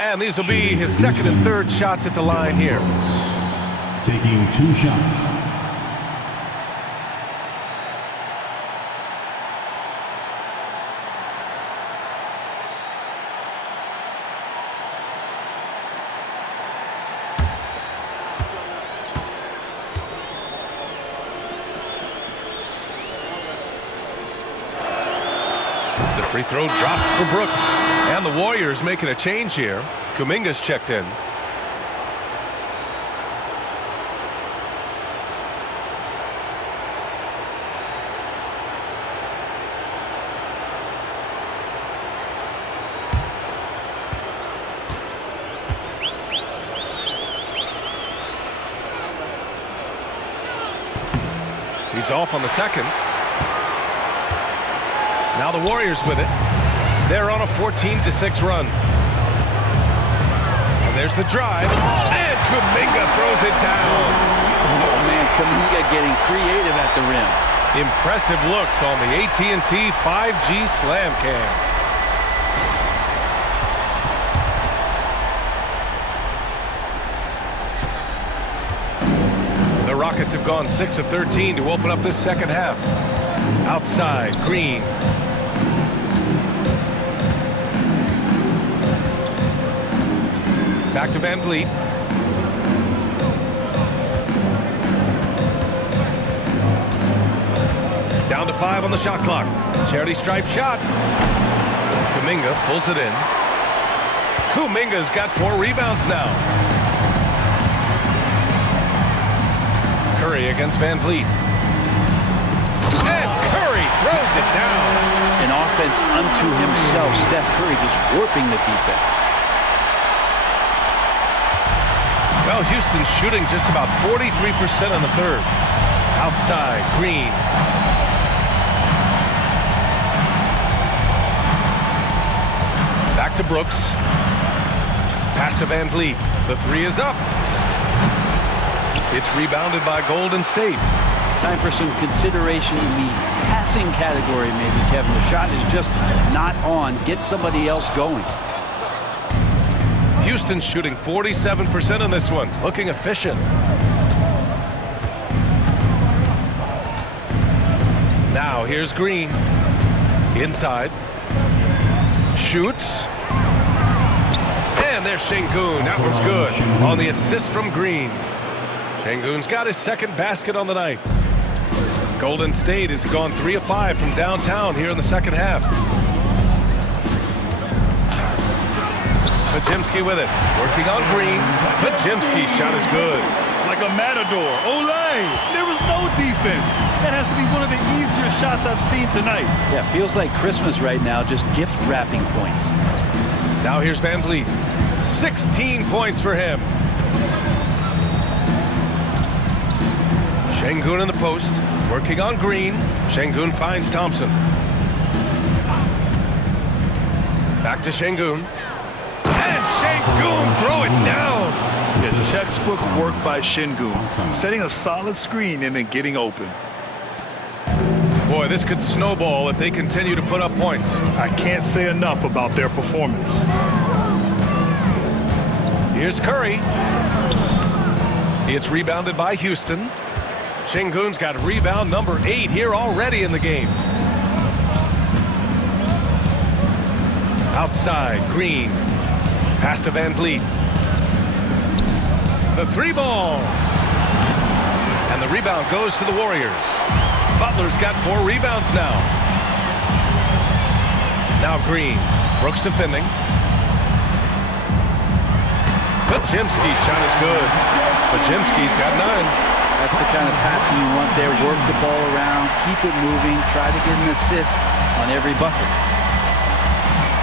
And these will be his second and third shots at the line here. Taking 2 shots. The free throw dropped for Brooks. And the Warriors making a change here. Kuminga's checked in. He's off on the second. Now the Warriors with it. They're on a 14-6 run. And there's the drive. And Kuminga throws it down. Oh, man, Kuminga getting creative at the rim. Impressive looks on the AT&T 5G Slam Cam. The Rockets have gone 6 of 13 to open up this second half. Outside, Green. Back to Van Vliet. Down to 5 on the shot clock. Charity stripe shot. Kuminga pulls it in. Kuminga's got 4 rebounds now. Curry against Van Vliet. And Curry throws it down. An offense unto himself. Steph Curry just warping the defense. Well, Houston's shooting just about 43% in the third. Outside, Green. Back to Brooks. Pass to Van Vliet. The 3 is up. It's rebounded by Golden State. Time for some consideration in the passing category, maybe, Kevin. The shot is just not on. Get somebody else going. Houston's shooting 47% in this one. Looking efficient. Now here's Green. Inside. Shoots. And there's Şengün. That one's good. On the assist from Green. Şengün's got his second basket on the night. Golden State has gone 3 of 5 from downtown here in the second half. Podziemski with it. Working on Green. Podziemski's shot is good. Like a matador. Olay! There was no defense. That has to be one of the easier shots I've seen tonight. Yeah, feels like Christmas right now, just gift wrapping points. Now here's Van Vliet. 16 points for him. Şengün in the post. Working on Green. Şengün finds Thompson. Back to Şengün. And Şengün throw it down. Yeah, textbook work by Şengün. Setting a solid screen and then getting open. Boy, this could snowball if they continue to put up points. I can't say enough about their performance. Here's Curry. It's rebounded by Houston. Şengün's got rebound number 8 here already in the game. Outside, Green. Pass to Van Vliet. The 3-ball. And the rebound goes to the Warriors. Butler's got 4 rebounds now. Now Green. Brooks defending. Podziemski's shot is good. Podziemski's got 9. That's the kind of passing you want there. Work the ball around, keep it moving, try to get an assist on every bucket.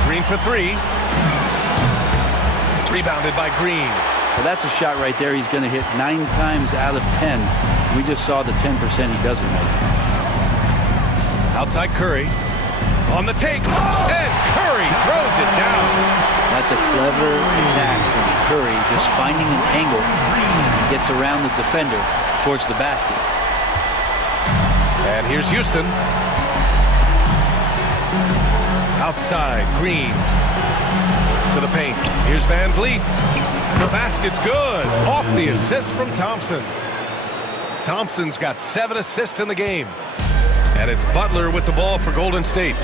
Green for 3. Rebounded by Green. Well, that's a shot right there he's going to hit 9 times out of 10. We just saw the 10% he doesn't make. Outside Curry. On the take. And Curry throws it down. That's a clever attack from Curry, just finding an angle. He gets around the defender towards the basket. And here's Houston. Outside, Green. To the paint. Here's Van Vliet. The basket's good. Off the assist from Thompson. Thompson's got 7 assists in the game. And it's Butler with the ball for Golden State.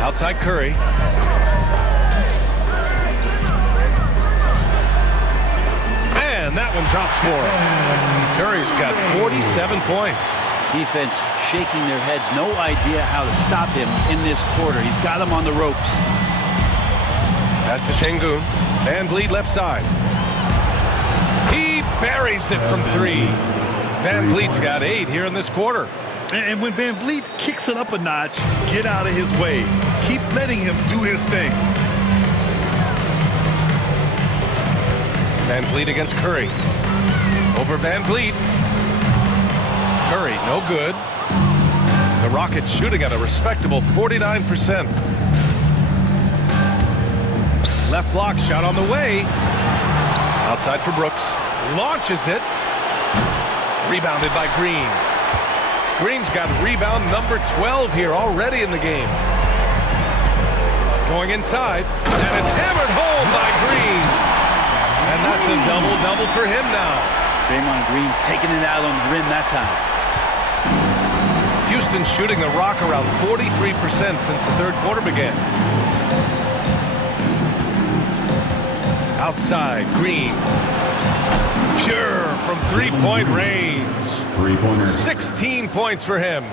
Outside Curry. And that one drops for him. Curry's got 47 points. Defense shaking their heads. No idea how to stop him in this quarter. He's got him on the ropes. Pass to Şengün. Van Vliet left side. He buries it from 3. Van Vliet's got 8 here in this quarter. And when Van Vliet kicks it up a notch, get out of his way. Keep letting him do his thing. Van Vliet against Curry. Over Van Vliet. Curry, no good. The Rockets shooting at a respectable 49%. Left block shot on the way. Outside for Brooks. Launches it. Rebounded by Green. Green's got rebound number 12 here already in the game. Going inside. And it's hammered home by Green. And that's a double-double for him now. Draymond Green taking it out on the rim that time. Houston shooting the rock around 43% since the third quarter began. Outside, Green. Pure from 3-point range. 3-pointer. 16 points for him.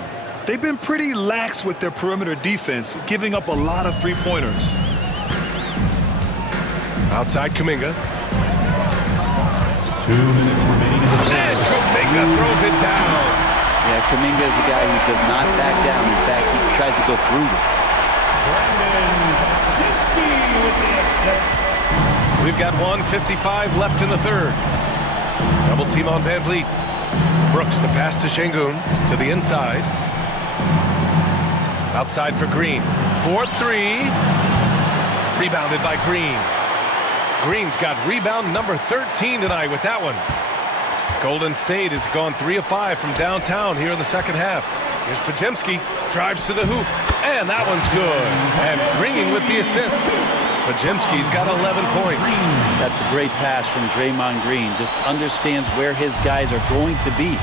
They've been pretty lax with their perimeter defense, giving up a lot of 3-pointers. Outside, Kuminga. 2 minutes remaining in the quarter. And Kuminga throws it down. Yeah, Kuminga is a guy who does not back down. In fact, he tries to go through it. We've got 1:55 left in the third. Double team on Van Vliet. Brooks, the pass to Şengün to the inside. Outside for Green. 4-3. Rebounded by Green. Green's got rebound number 13 tonight with that one. Golden State has gone 3 of 5 from downtown here in the second half. Here's Podziemski, drives to the hoop, and that one's good. And Green with the assist. Podziemski's got 11 points. That's a great pass from Draymond Green. Just understands where his guys are going to be.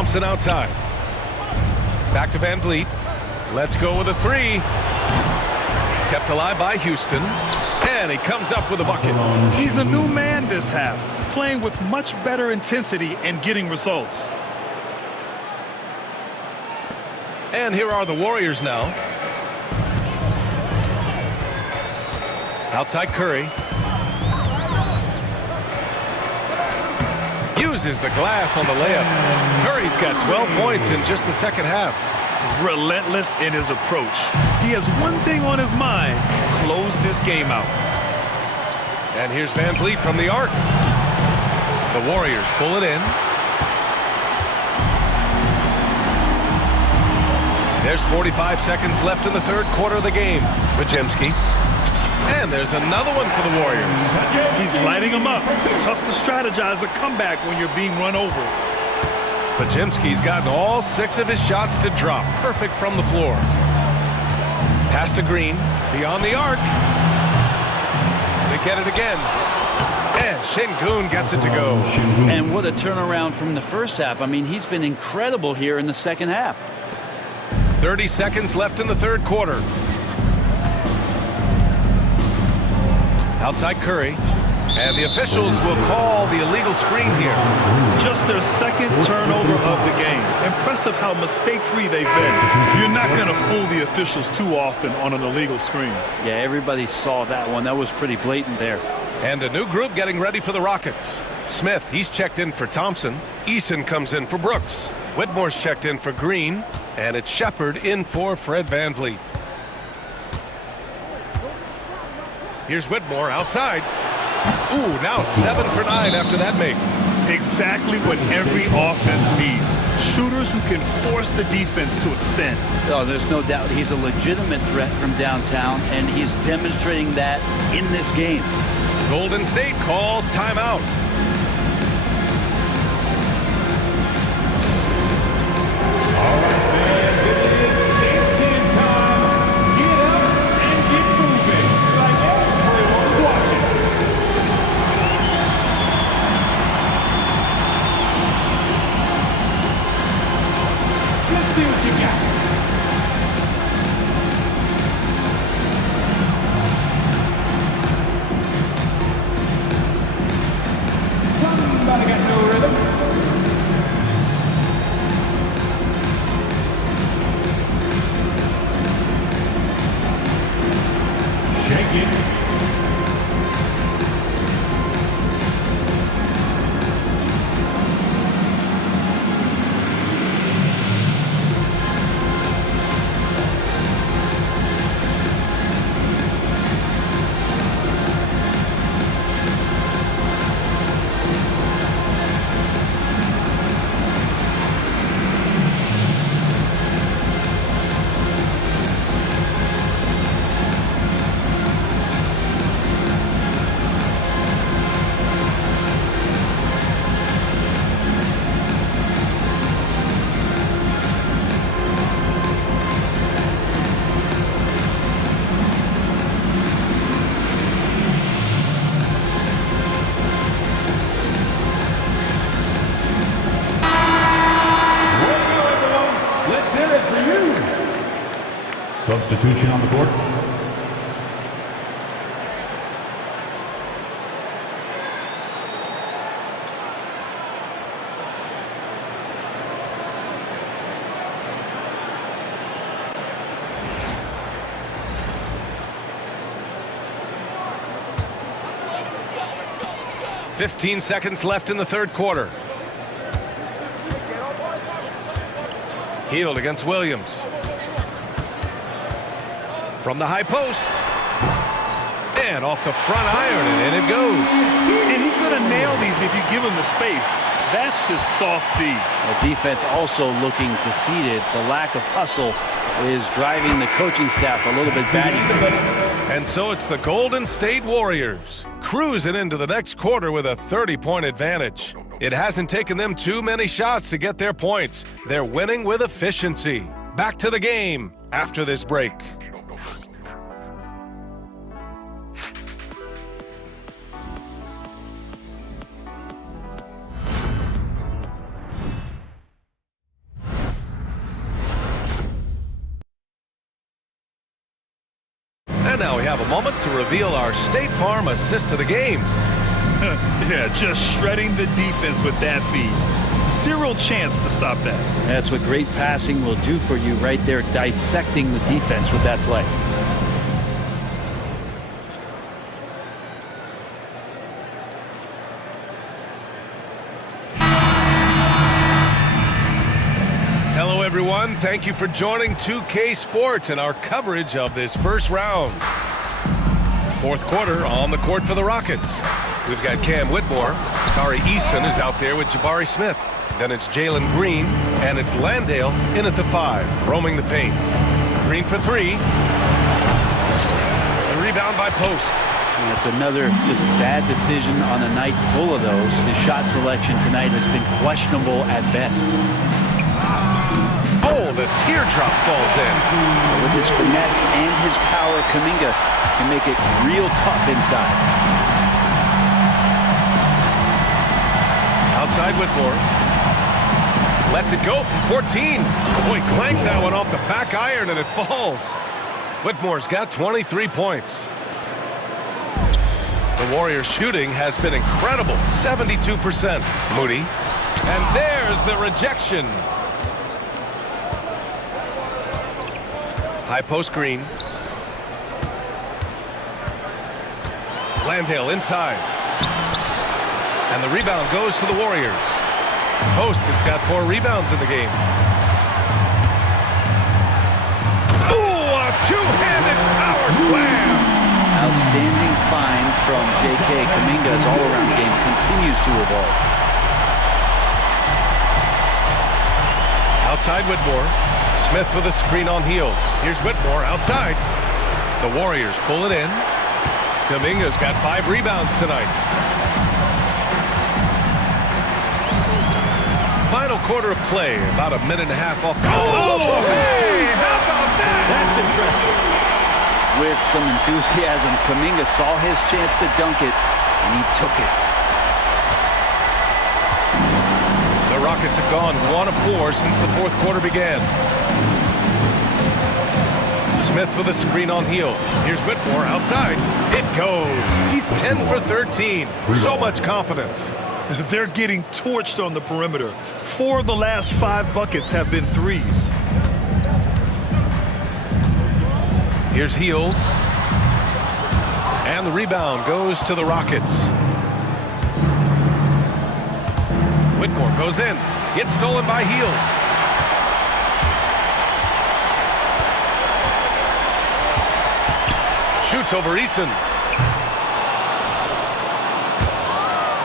Thompson outside. Back to Van Vliet. Let's go with a three. Kept alive by Houston. And he comes up with a bucket. He's a new man this half, playing with much better intensity and getting results. And here are the Warriors now. Outside Curry. Uses the glass on the layup. Curry's got 12 points in just the second half. Relentless in his approach. He has one thing on his mind: close this game out. And here's Van Vliet from the arc. The Warriors pull it in. There's 45 seconds left in the third quarter of the game. Pajemski. And there's another one for the Warriors. He's lighting them up. Tough to strategize a comeback when you're being run over. Pajemski's gotten all 6 of his shots to drop. Perfect from the floor. Pass to Green. Beyond the arc. They get it again. And Şengün gets it to go. And what a turnaround from the first half. I mean, he's been incredible here in the second half. 30 seconds left in the third quarter. Outside Curry. And the officials will call the illegal screen here. Just their second turnover of the game. Impressive how mistake-free they've been. You're not going to fool the officials too often on an illegal screen. Yeah, everybody saw that one. That was pretty blatant there. And a new group getting ready for the Rockets. Smith, he's checked in for Thompson. Eason comes in for Brooks. Whitmore's checked in for Green. And it's Shepard in for Fred Van Vliet. Here's Whitmore outside. Ooh, now 7 for 9 after that make. Exactly what every offense needs. Shooters who can force the defense to extend. Oh, there's no doubt he's a legitimate threat from downtown, and he's demonstrating that in this game. Golden State calls timeout. All right, man, it's game time. Get up and get moving like everyone's watching. Let's see what you got. Somebody got no rhythm. Shake it. Substitution on the court. "15 seconds left in the third quarter. Hield against Williams. From the high post. And off the front iron, and in it goes. And he's going to nail these if you give him the space. That's just soft D. The defense also looking defeated. The lack of hustle is driving the coaching staff a little bit batty. And so it's the Golden State Warriors cruising into the next quarter with a 30-point advantage. It hasn't taken them too many shots to get their points. They're winning with efficiency. Back to the game after this break. now we have a moment to reveal our State Farm assist of the game. Yeah, just shredding the defense with that feed. Zero chance to stop that. That's what great passing will do for you right there, dissecting the defense with that play. Hello, everyone. Thank you for joining 2K Sports and our coverage of this first round. Fourth quarter on the court for the Rockets. We've got Cam Whitmore. Tari Eason is out there with Jabari Smith. Then it's Jalen Green, and it's Landale in at the 5, roaming the paint. Green for 3. The rebound by Post. And that's another just bad decision on a night full of those. His shot selection tonight has been questionable at best. Oh, the teardrop falls in. With his finesse and his power, Kuminga can make it real tough inside. Outside Whitmore. Lets it go from 14. Boy, clanks that one off the back iron and it falls. Whitmore's got 23 points. The Warriors' shooting has been incredible, 72%. Moody. And there's the rejection. High post Green. Landale inside. And the rebound goes to the Warriors. Post has got 4 rebounds in the game. Ooh, a two-handed power slam. Outstanding find from J.K. Kuminga's all-around game continues to evolve. Outside Whitmore. Smith with a screen on Heels. Here's Whitmore outside. The Warriors pull it in. Kuminga's got 5 rebounds tonight. Final quarter of play, about a minute and a half off the clock. Oh, hey, how about that? That's impressive. With some enthusiasm, Kuminga saw his chance to dunk it, and he took it. The Rockets have gone 1 of 4 since the fourth quarter began. Smith with a screen on Heel. Here's Whitmore outside. It goes. He's 10 for 13. So much confidence. They're getting torched on the perimeter. 4 of the last 5 buckets have been threes. Here's Heel. And the rebound goes to the Rockets. Whitmore goes in. Gets stolen by Heel. Shoots over Eason.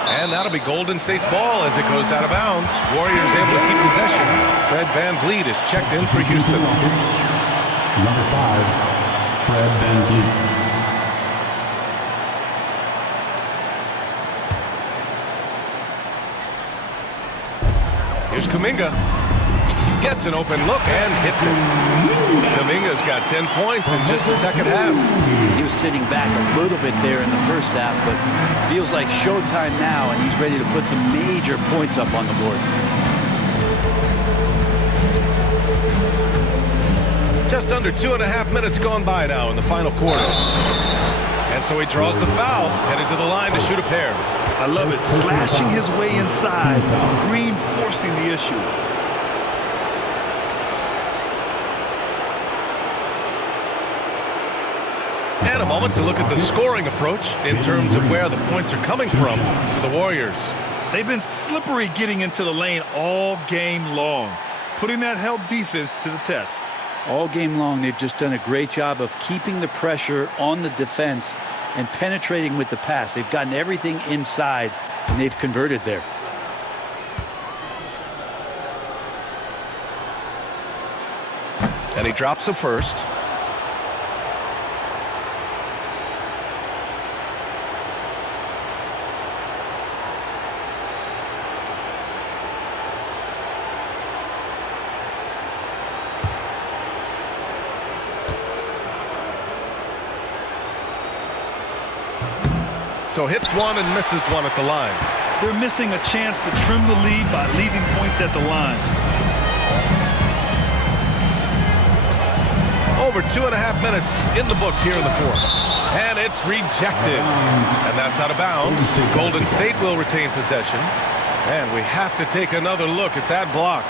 And that'll be Golden State's ball as it goes out of bounds. Warriors able to keep possession. Fred VanVleet is checked in for Houston. Number 5, Fred VanVleet. Here's Kuminga. Gets an open look and hits it. Kuminga's got 10 points in just the second half. He was sitting back a little bit there in the first half, but feels like showtime now, and he's ready to put some major points up on the board. Just under 2.5 minutes gone by now in the final quarter. And so he draws the foul, headed to the line to shoot a pair. I love it. Slashing his way inside. Green forcing the issue. And a moment to look at the scoring approach in terms of where the points are coming from for the Warriors. They've been slippery getting into the lane all game long, putting that help defense to the test. All game long, they've just done a great job of keeping the pressure on the defense and penetrating with the pass. They've gotten everything inside, and they've converted there. And he drops the first. So hits one and misses one at the line. They're missing a chance to trim the lead by leaving points at the line. Over 2.5 minutes in the books here in the fourth. And it's rejected. And that's out of bounds. Golden State will retain possession. And we have to take another look at that block.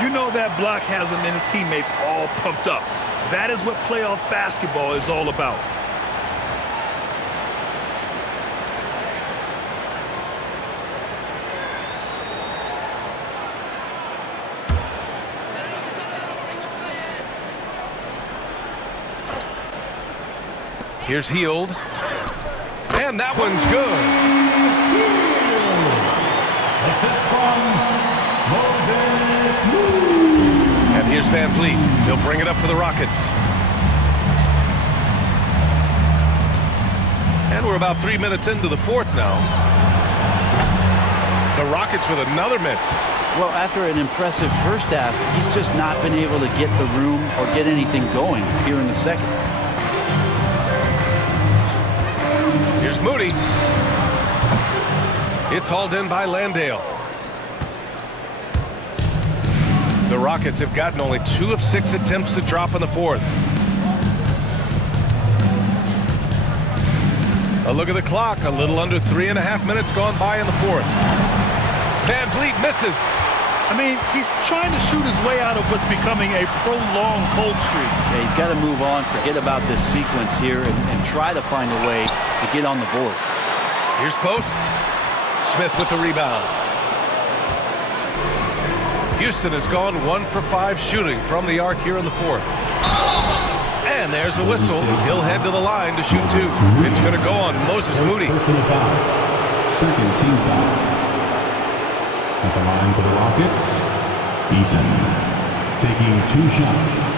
You know that block has him and his teammates all pumped up. That is what playoff basketball is all about. Here's Heald. And that one's good. And here's Van Vliet. He'll bring it up for the Rockets. And we're about 3 minutes into the fourth now. The Rockets with another miss. Well, after an impressive first half, he's just not been able to get the room or get anything going here in the second. Here's Moody. It's hauled in by Landale. The Rockets have gotten only 2 of 6 attempts to drop in the fourth. A look at the clock. A little under 3.5 minutes gone by in the fourth. Van Vliet misses. I mean, he's trying to shoot his way out of what's becoming a prolonged cold streak. Yeah, he's got to move on, forget about this sequence here, and try to find a way to get on the board. Here's Post. Smith with the rebound. Houston has gone 1 for 5 shooting from the arc here in the fourth. And there's a whistle. He'll head to the line to shoot 2. It's going to go on Moses Moody. Second team foul. At the line for the Rockets, Eason taking 2 shots.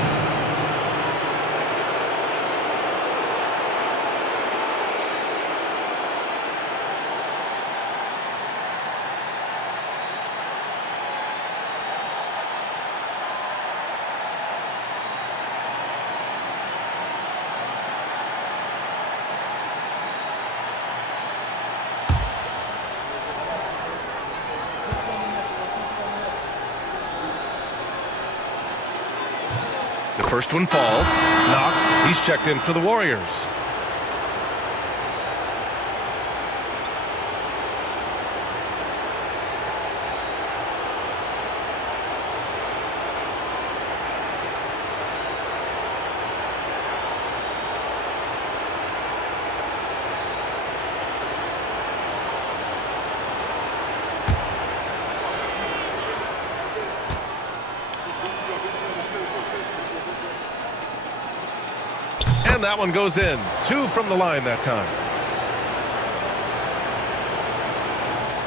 The first one falls. Knox, he's checked in for the Warriors. And that one goes in. 2 from the line that time.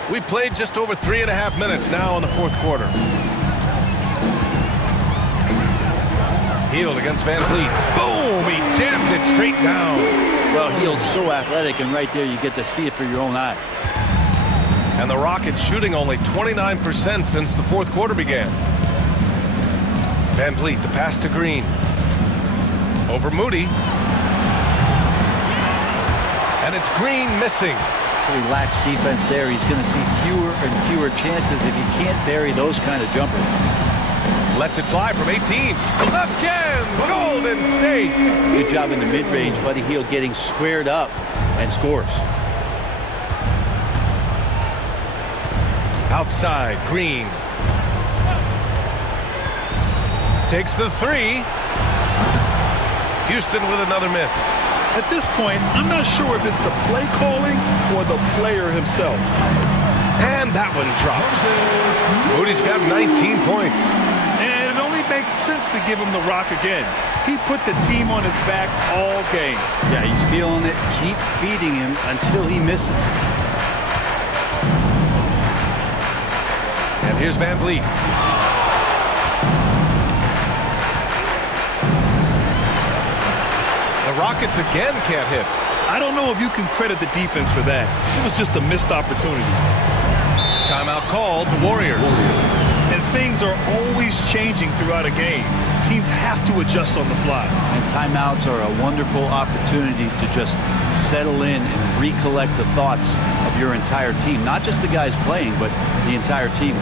We played just over 3.5 minutes now in the fourth quarter. Heald against Van Vliet. Boom! He jams it straight down. Well, Heald's so athletic, and right there you get to see it for your own eyes. And the Rockets shooting only 29% since the fourth quarter began. Van Vliet, the pass to Green. Over Moody. And it's Green missing. Relax defense there. He's going to see fewer and fewer chances if he can't bury those kind of jumpers. Lets it fly from 18. Again, Golden State. Good job in the mid-range. Buddy Hield getting squared up and scores. Outside, Green. Takes the 3. Houston with another miss. At this point, I'm not sure if it's the play calling or the player himself. And that one drops. Moody's got 19 points. And it only makes sense to give him the rock again. He put the team on his back all game. Yeah, he's feeling it. Keep feeding him until he misses. And here's Van Vliet. The Rockets again can't hit. I don't know if you can credit the defense for that. It was just a missed opportunity. Timeout called, the Warriors. And things are always changing throughout a game. Teams have to adjust on the fly. And timeouts are a wonderful opportunity to just settle in and recollect the thoughts of your entire team. Not just the guys playing, but the entire team.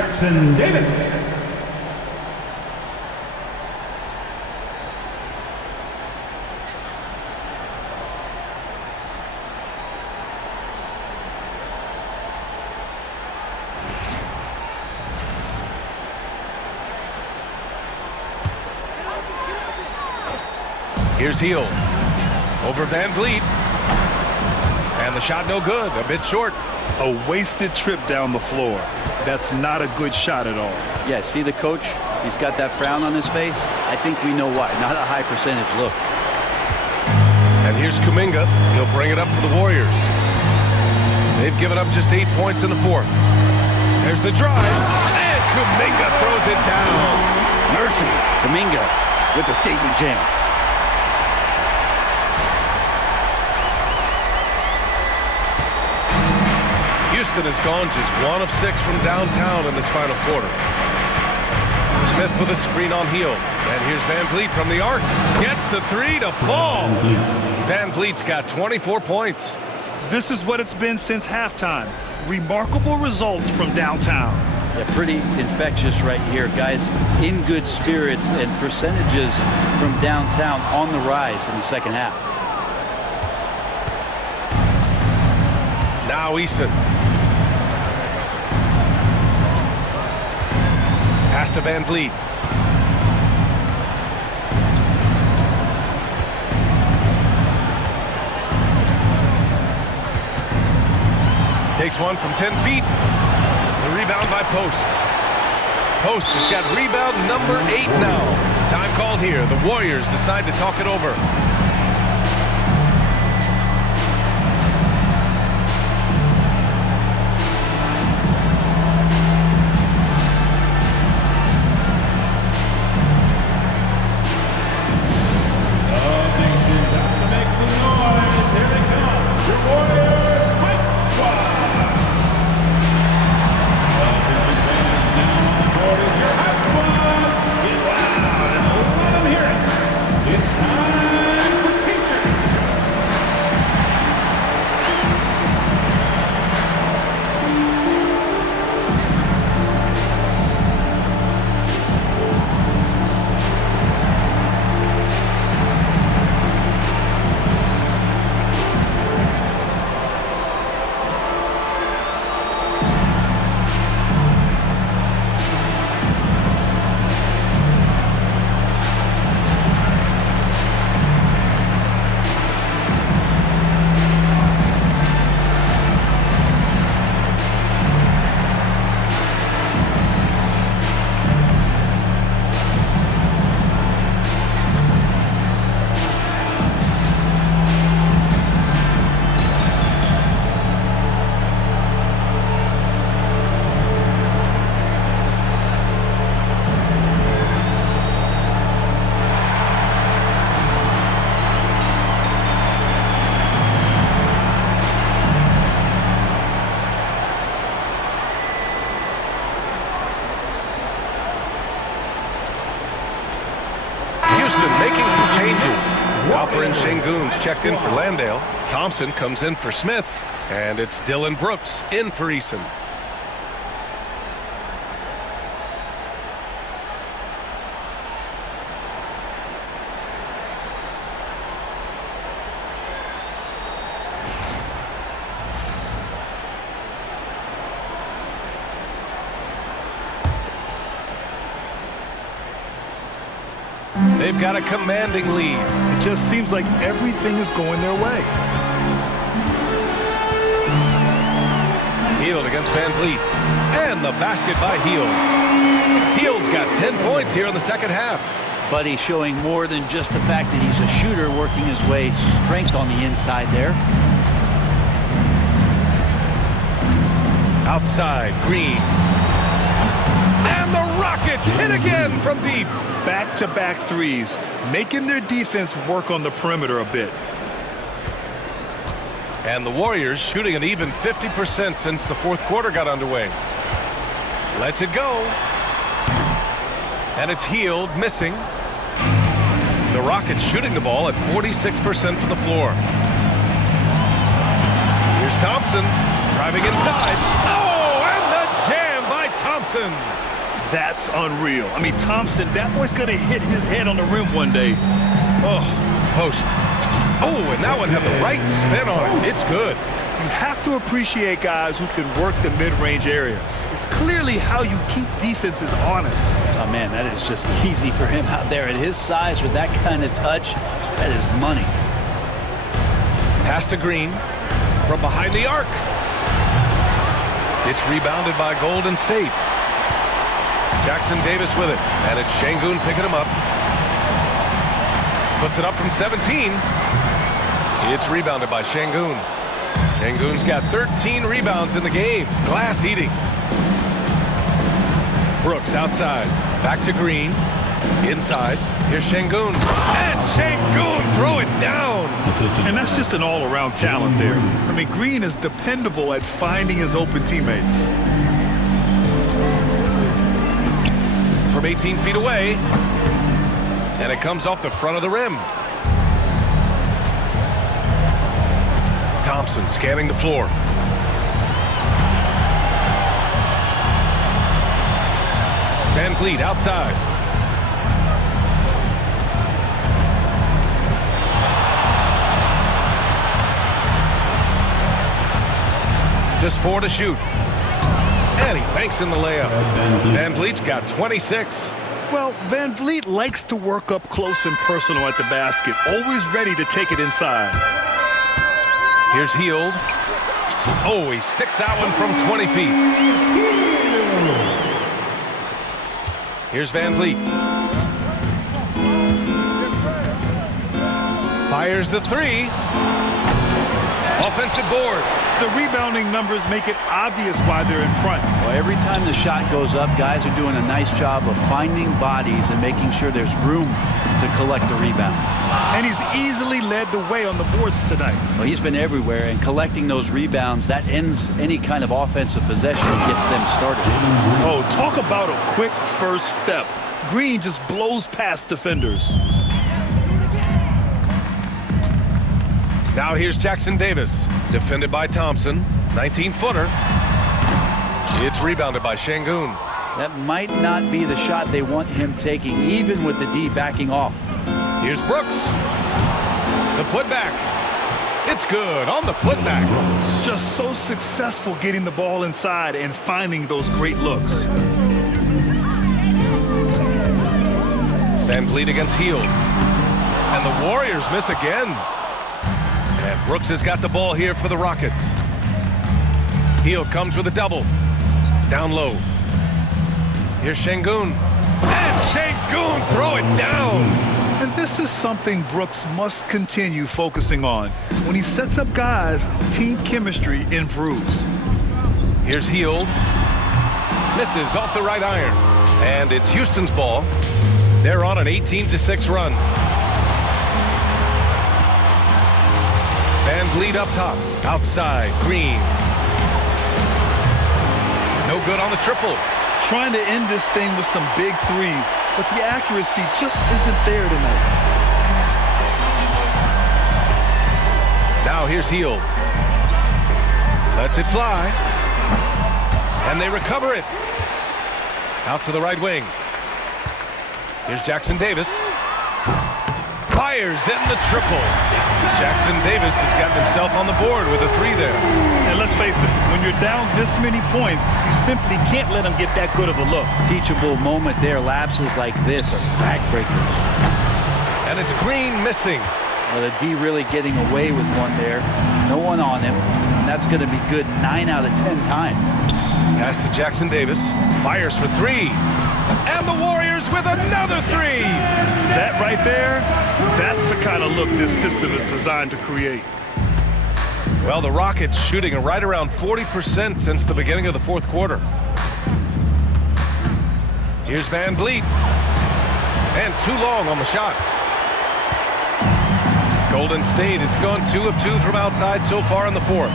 Jackson Davis. Here's Heel over Van Vliet. And the shot no good, a bit short. A wasted trip down the floor. That's not a good shot at all. Yeah, see the coach? He's got that frown on his face. I think we know why. Not a high percentage look. And here's Kuminga. He'll bring it up for the Warriors. They've given up just 8 points in the fourth. There's the drive. And Kuminga throws it down. Mercy. Kuminga with the statement jam. Houston has gone just 1 of 6 from downtown in this final quarter. Smith with a screen on Heel. And here's Van Vliet from the arc. Gets the three to fall. Van Vliet's got 24 points. This is what it's been since halftime. Remarkable results from downtown. Yeah, pretty infectious right here. Guys in good spirits and percentages from downtown on the rise in the second half. Now Easton. Pass to Van Vliet. Takes one from 10 feet. The rebound by Post. Post has got rebound number 8 now. Time called here. The Warriors decide to talk it over. Alper and Şengün's checked in for Landale. Thompson comes in for Smith. And it's Dillion Brooks in for Eason. They've got a commanding lead. It just seems like everything is going their way. Hield against Van Vliet. And the basket by Hield. Hield's got 10 points here in the second half. But he's showing more than just the fact that he's a shooter, working his way strength on the inside there. Outside, Green. And the Rockets hit again from deep. Back-to-back threes, making their defense work on the perimeter a bit. And the Warriors shooting an even 50% since the fourth quarter got underway. Lets it go. And it's Hield missing. The Rockets shooting the ball at 46% from the floor. Here's Thompson driving inside. Oh, and the jam by Thompson. Thompson. That's unreal. I mean, Thompson, that boy's going to hit his head on the rim one day. Oh. Post. Oh, and that one had the right spin on it. It's good. You have to appreciate guys who can work the mid-range area. It's clearly how you keep defenses honest. Oh, man, that is just easy for him out there. At his size, with that kind of touch, that is money. Pass to Green from behind the arc. It's rebounded by Golden State. Jackson Davis with it, and it's Şengün picking him up. Puts it up from 17. It's rebounded by Şengün. Şengün's got 13 rebounds in the game. Glass eating. Brooks outside. Back to Green. Inside. Here's Şengün. And Şengün throw it down. And that's just an all-around talent there. I mean, Green is dependable at finding his open teammates. From 18 feet away. And it comes off the front of the rim. Thompson scanning the floor. Van Vliet outside. Just 4 to shoot. And he banks in the layup. Van Vliet's got 26. Well, Van Vliet likes to work up close and personal at the basket, always ready to take it inside. Here's Hield. Oh, he sticks that one from 20 feet. Here's Van Vliet. Fires the three. Offensive board. The rebounding numbers make it obvious why they're in front. Well, every time the shot goes up, guys are doing a nice job of finding bodies and making sure there's room to collect the rebound. And he's easily led the way on the boards tonight. Well, he's been everywhere, and collecting those rebounds, that ends any kind of offensive possession and gets them started. Oh, talk about a quick first step. Green just blows past defenders. Now here's Jackson Davis, defended by Thompson, 19-footer. It's rebounded by Şengün. That might not be the shot they want him taking, even with the D backing off. Here's Brooks. The putback. It's good on the putback. Just so successful getting the ball inside and finding those great looks. Van Vliet against Hield. And the Warriors miss again. And Brooks has got the ball here for the Rockets. Hield comes with a double. Down low. Here's Şengün. And Şengün throw it down. And this is something Brooks must continue focusing on. When he sets up guys, team chemistry improves. Here's Hield. Misses off the right iron. And it's Houston's ball. They're on an 18-6 run. Van Vliet up top. Outside. Green. No good on the triple. Trying to end this thing with some big threes, but the accuracy just isn't there tonight. Now here's Hield. Lets it fly. And they recover it. Out to the right wing. Here's Jackson Davis. Fires in the triple. Jackson Davis has got himself on the board with a three there. And let's face it, when you're down this many points, you simply can't let them get that good of a look. Teachable moment there. Lapses like this are backbreakers. And it's Green missing. Well, the D really getting away with one there. No one on him. And that's going to be good 9 out of 10 times. Pass to Jackson Davis. Fires for three. And the Warriors with another three. That right there, that's the kind of look this system is designed to create. Well, the Rockets shooting right around 40% since the beginning of the fourth quarter. Here's Van Vliet. And too long on the shot. Golden State has gone 2 of 2 from outside so far in the fourth.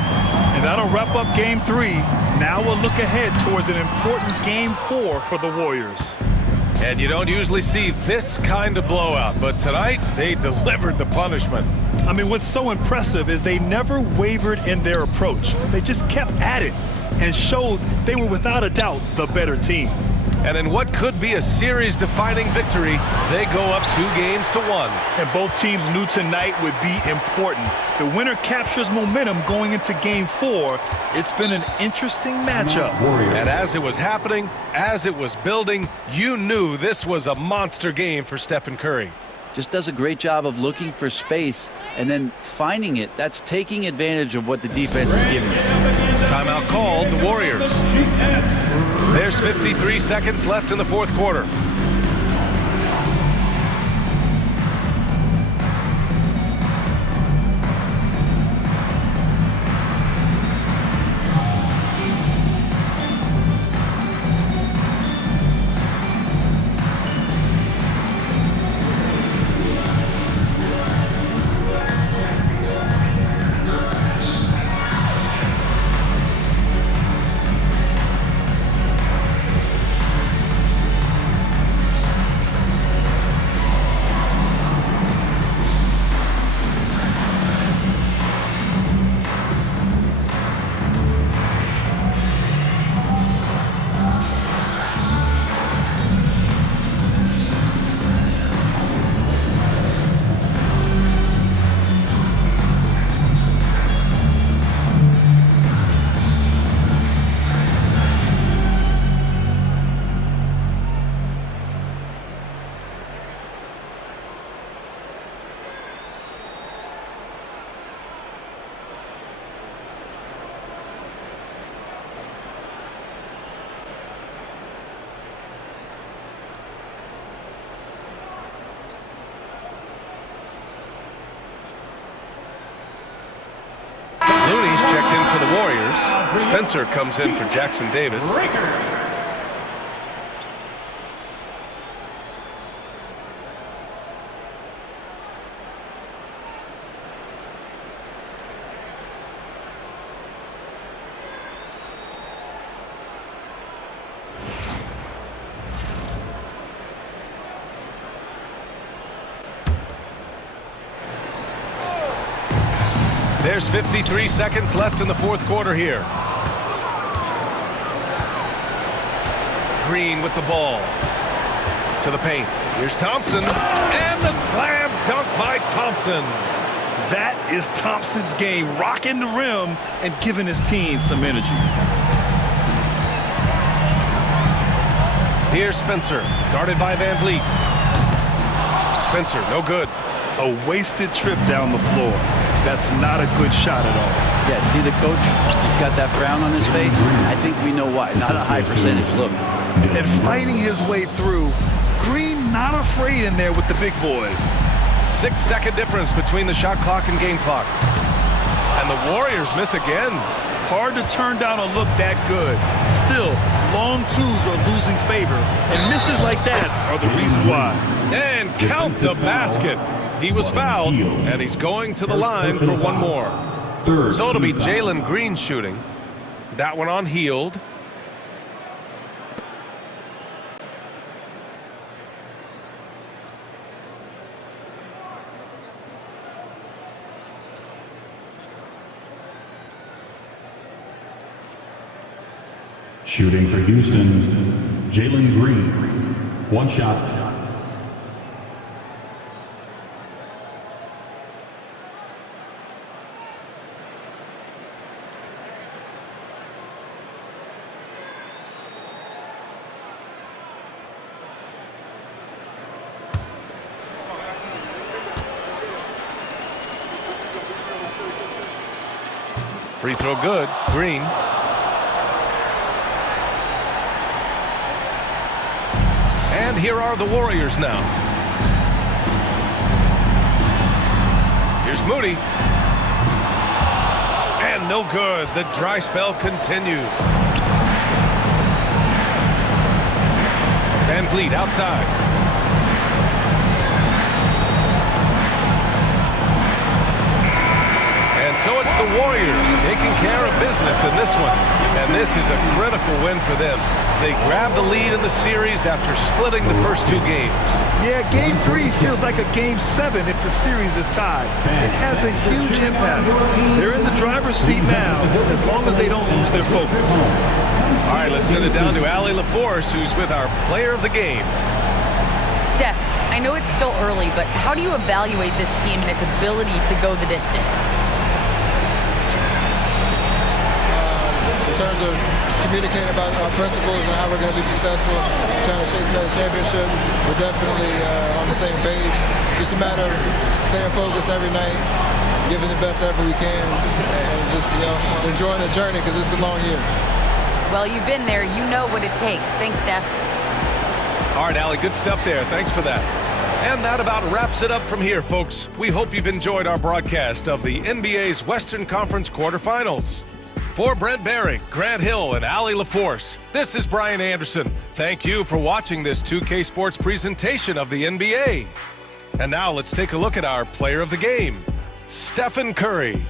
And that'll wrap up game 3. Now we'll look ahead towards an important game 4 for the Warriors. And you don't usually see this kind of blowout, but tonight they delivered the punishment. I mean, what's so impressive is they never wavered in their approach. They just kept at it. and showed they were without a doubt the better team. And in what could be a series-defining victory, they go up 2-1. And both teams knew tonight would be important. The winner captures momentum going into Game 4. It's been an interesting matchup. And as it was happening, as it was building, you knew this was a monster game for Stephen Curry. Just does a great job of looking for space and then finding it. That's taking advantage of what the defense is giving you. Timeout called, the Warriors. There's 53 seconds left in the fourth quarter. Looney's checked in for the Warriors. Spencer comes in for Jackson Davis. There's 53 seconds left in the fourth quarter here. Green with the ball. To the paint. Here's Thompson. And the slam dunk by Thompson. That is Thompson's game, rocking the rim and giving his team some energy. Here's Spencer, guarded by Van Vliet. Spencer, no good. A wasted trip down the floor. That's not a good shot at all. Yeah, see the coach? He's got that frown on his face. I think we know why. Not a high percentage. Look. And fighting his way through. Green not afraid in there with the big boys. 6-second difference between the shot clock and game clock. And the Warriors miss again. Hard to turn down a look that good. Still, long twos are losing favor. And misses like that are the reason why. And count the basket. He was fouled, and he's going to the line for one more. So it'll be Jalen Green shooting. That one on Heald. Shooting for Houston, Jalen Green. One shot. Free throw good. Green. And here are the Warriors now. Here's Moody. And no good. The dry spell continues. Van Vliet outside. And So it's the Warriors taking care of business in this one. And this is a critical win for them. They grabbed the lead in the series after splitting the first 2 games. Yeah, Game 3 feels like a Game 7 if the series is tied. It has a huge impact. They're in the driver's seat now, as long as they don't lose their focus. All right, let's send it down to Allie LaForce, who's with our player of the game. Steph, I know it's still early, but how do you evaluate this team and its ability to go the distance? In terms of communicating about our principles and how we're going to be successful, trying to chase another championship, we're definitely on the same page. Just a matter of staying focused every night, giving the best effort we can, and just enjoying the journey because it's a long year. Well, you've been there. You know what it takes. Thanks, Steph. All right, Allie, good stuff there. Thanks for that. And that about wraps it up from here, folks. We hope you've enjoyed our broadcast of the NBA's Western Conference Quarterfinals. For Brent Behring, Grant Hill, and Allie LaForce, this is Brian Anderson. Thank you for watching this 2K Sports presentation of the NBA. And now let's take a look at our player of the game, Stephen Curry.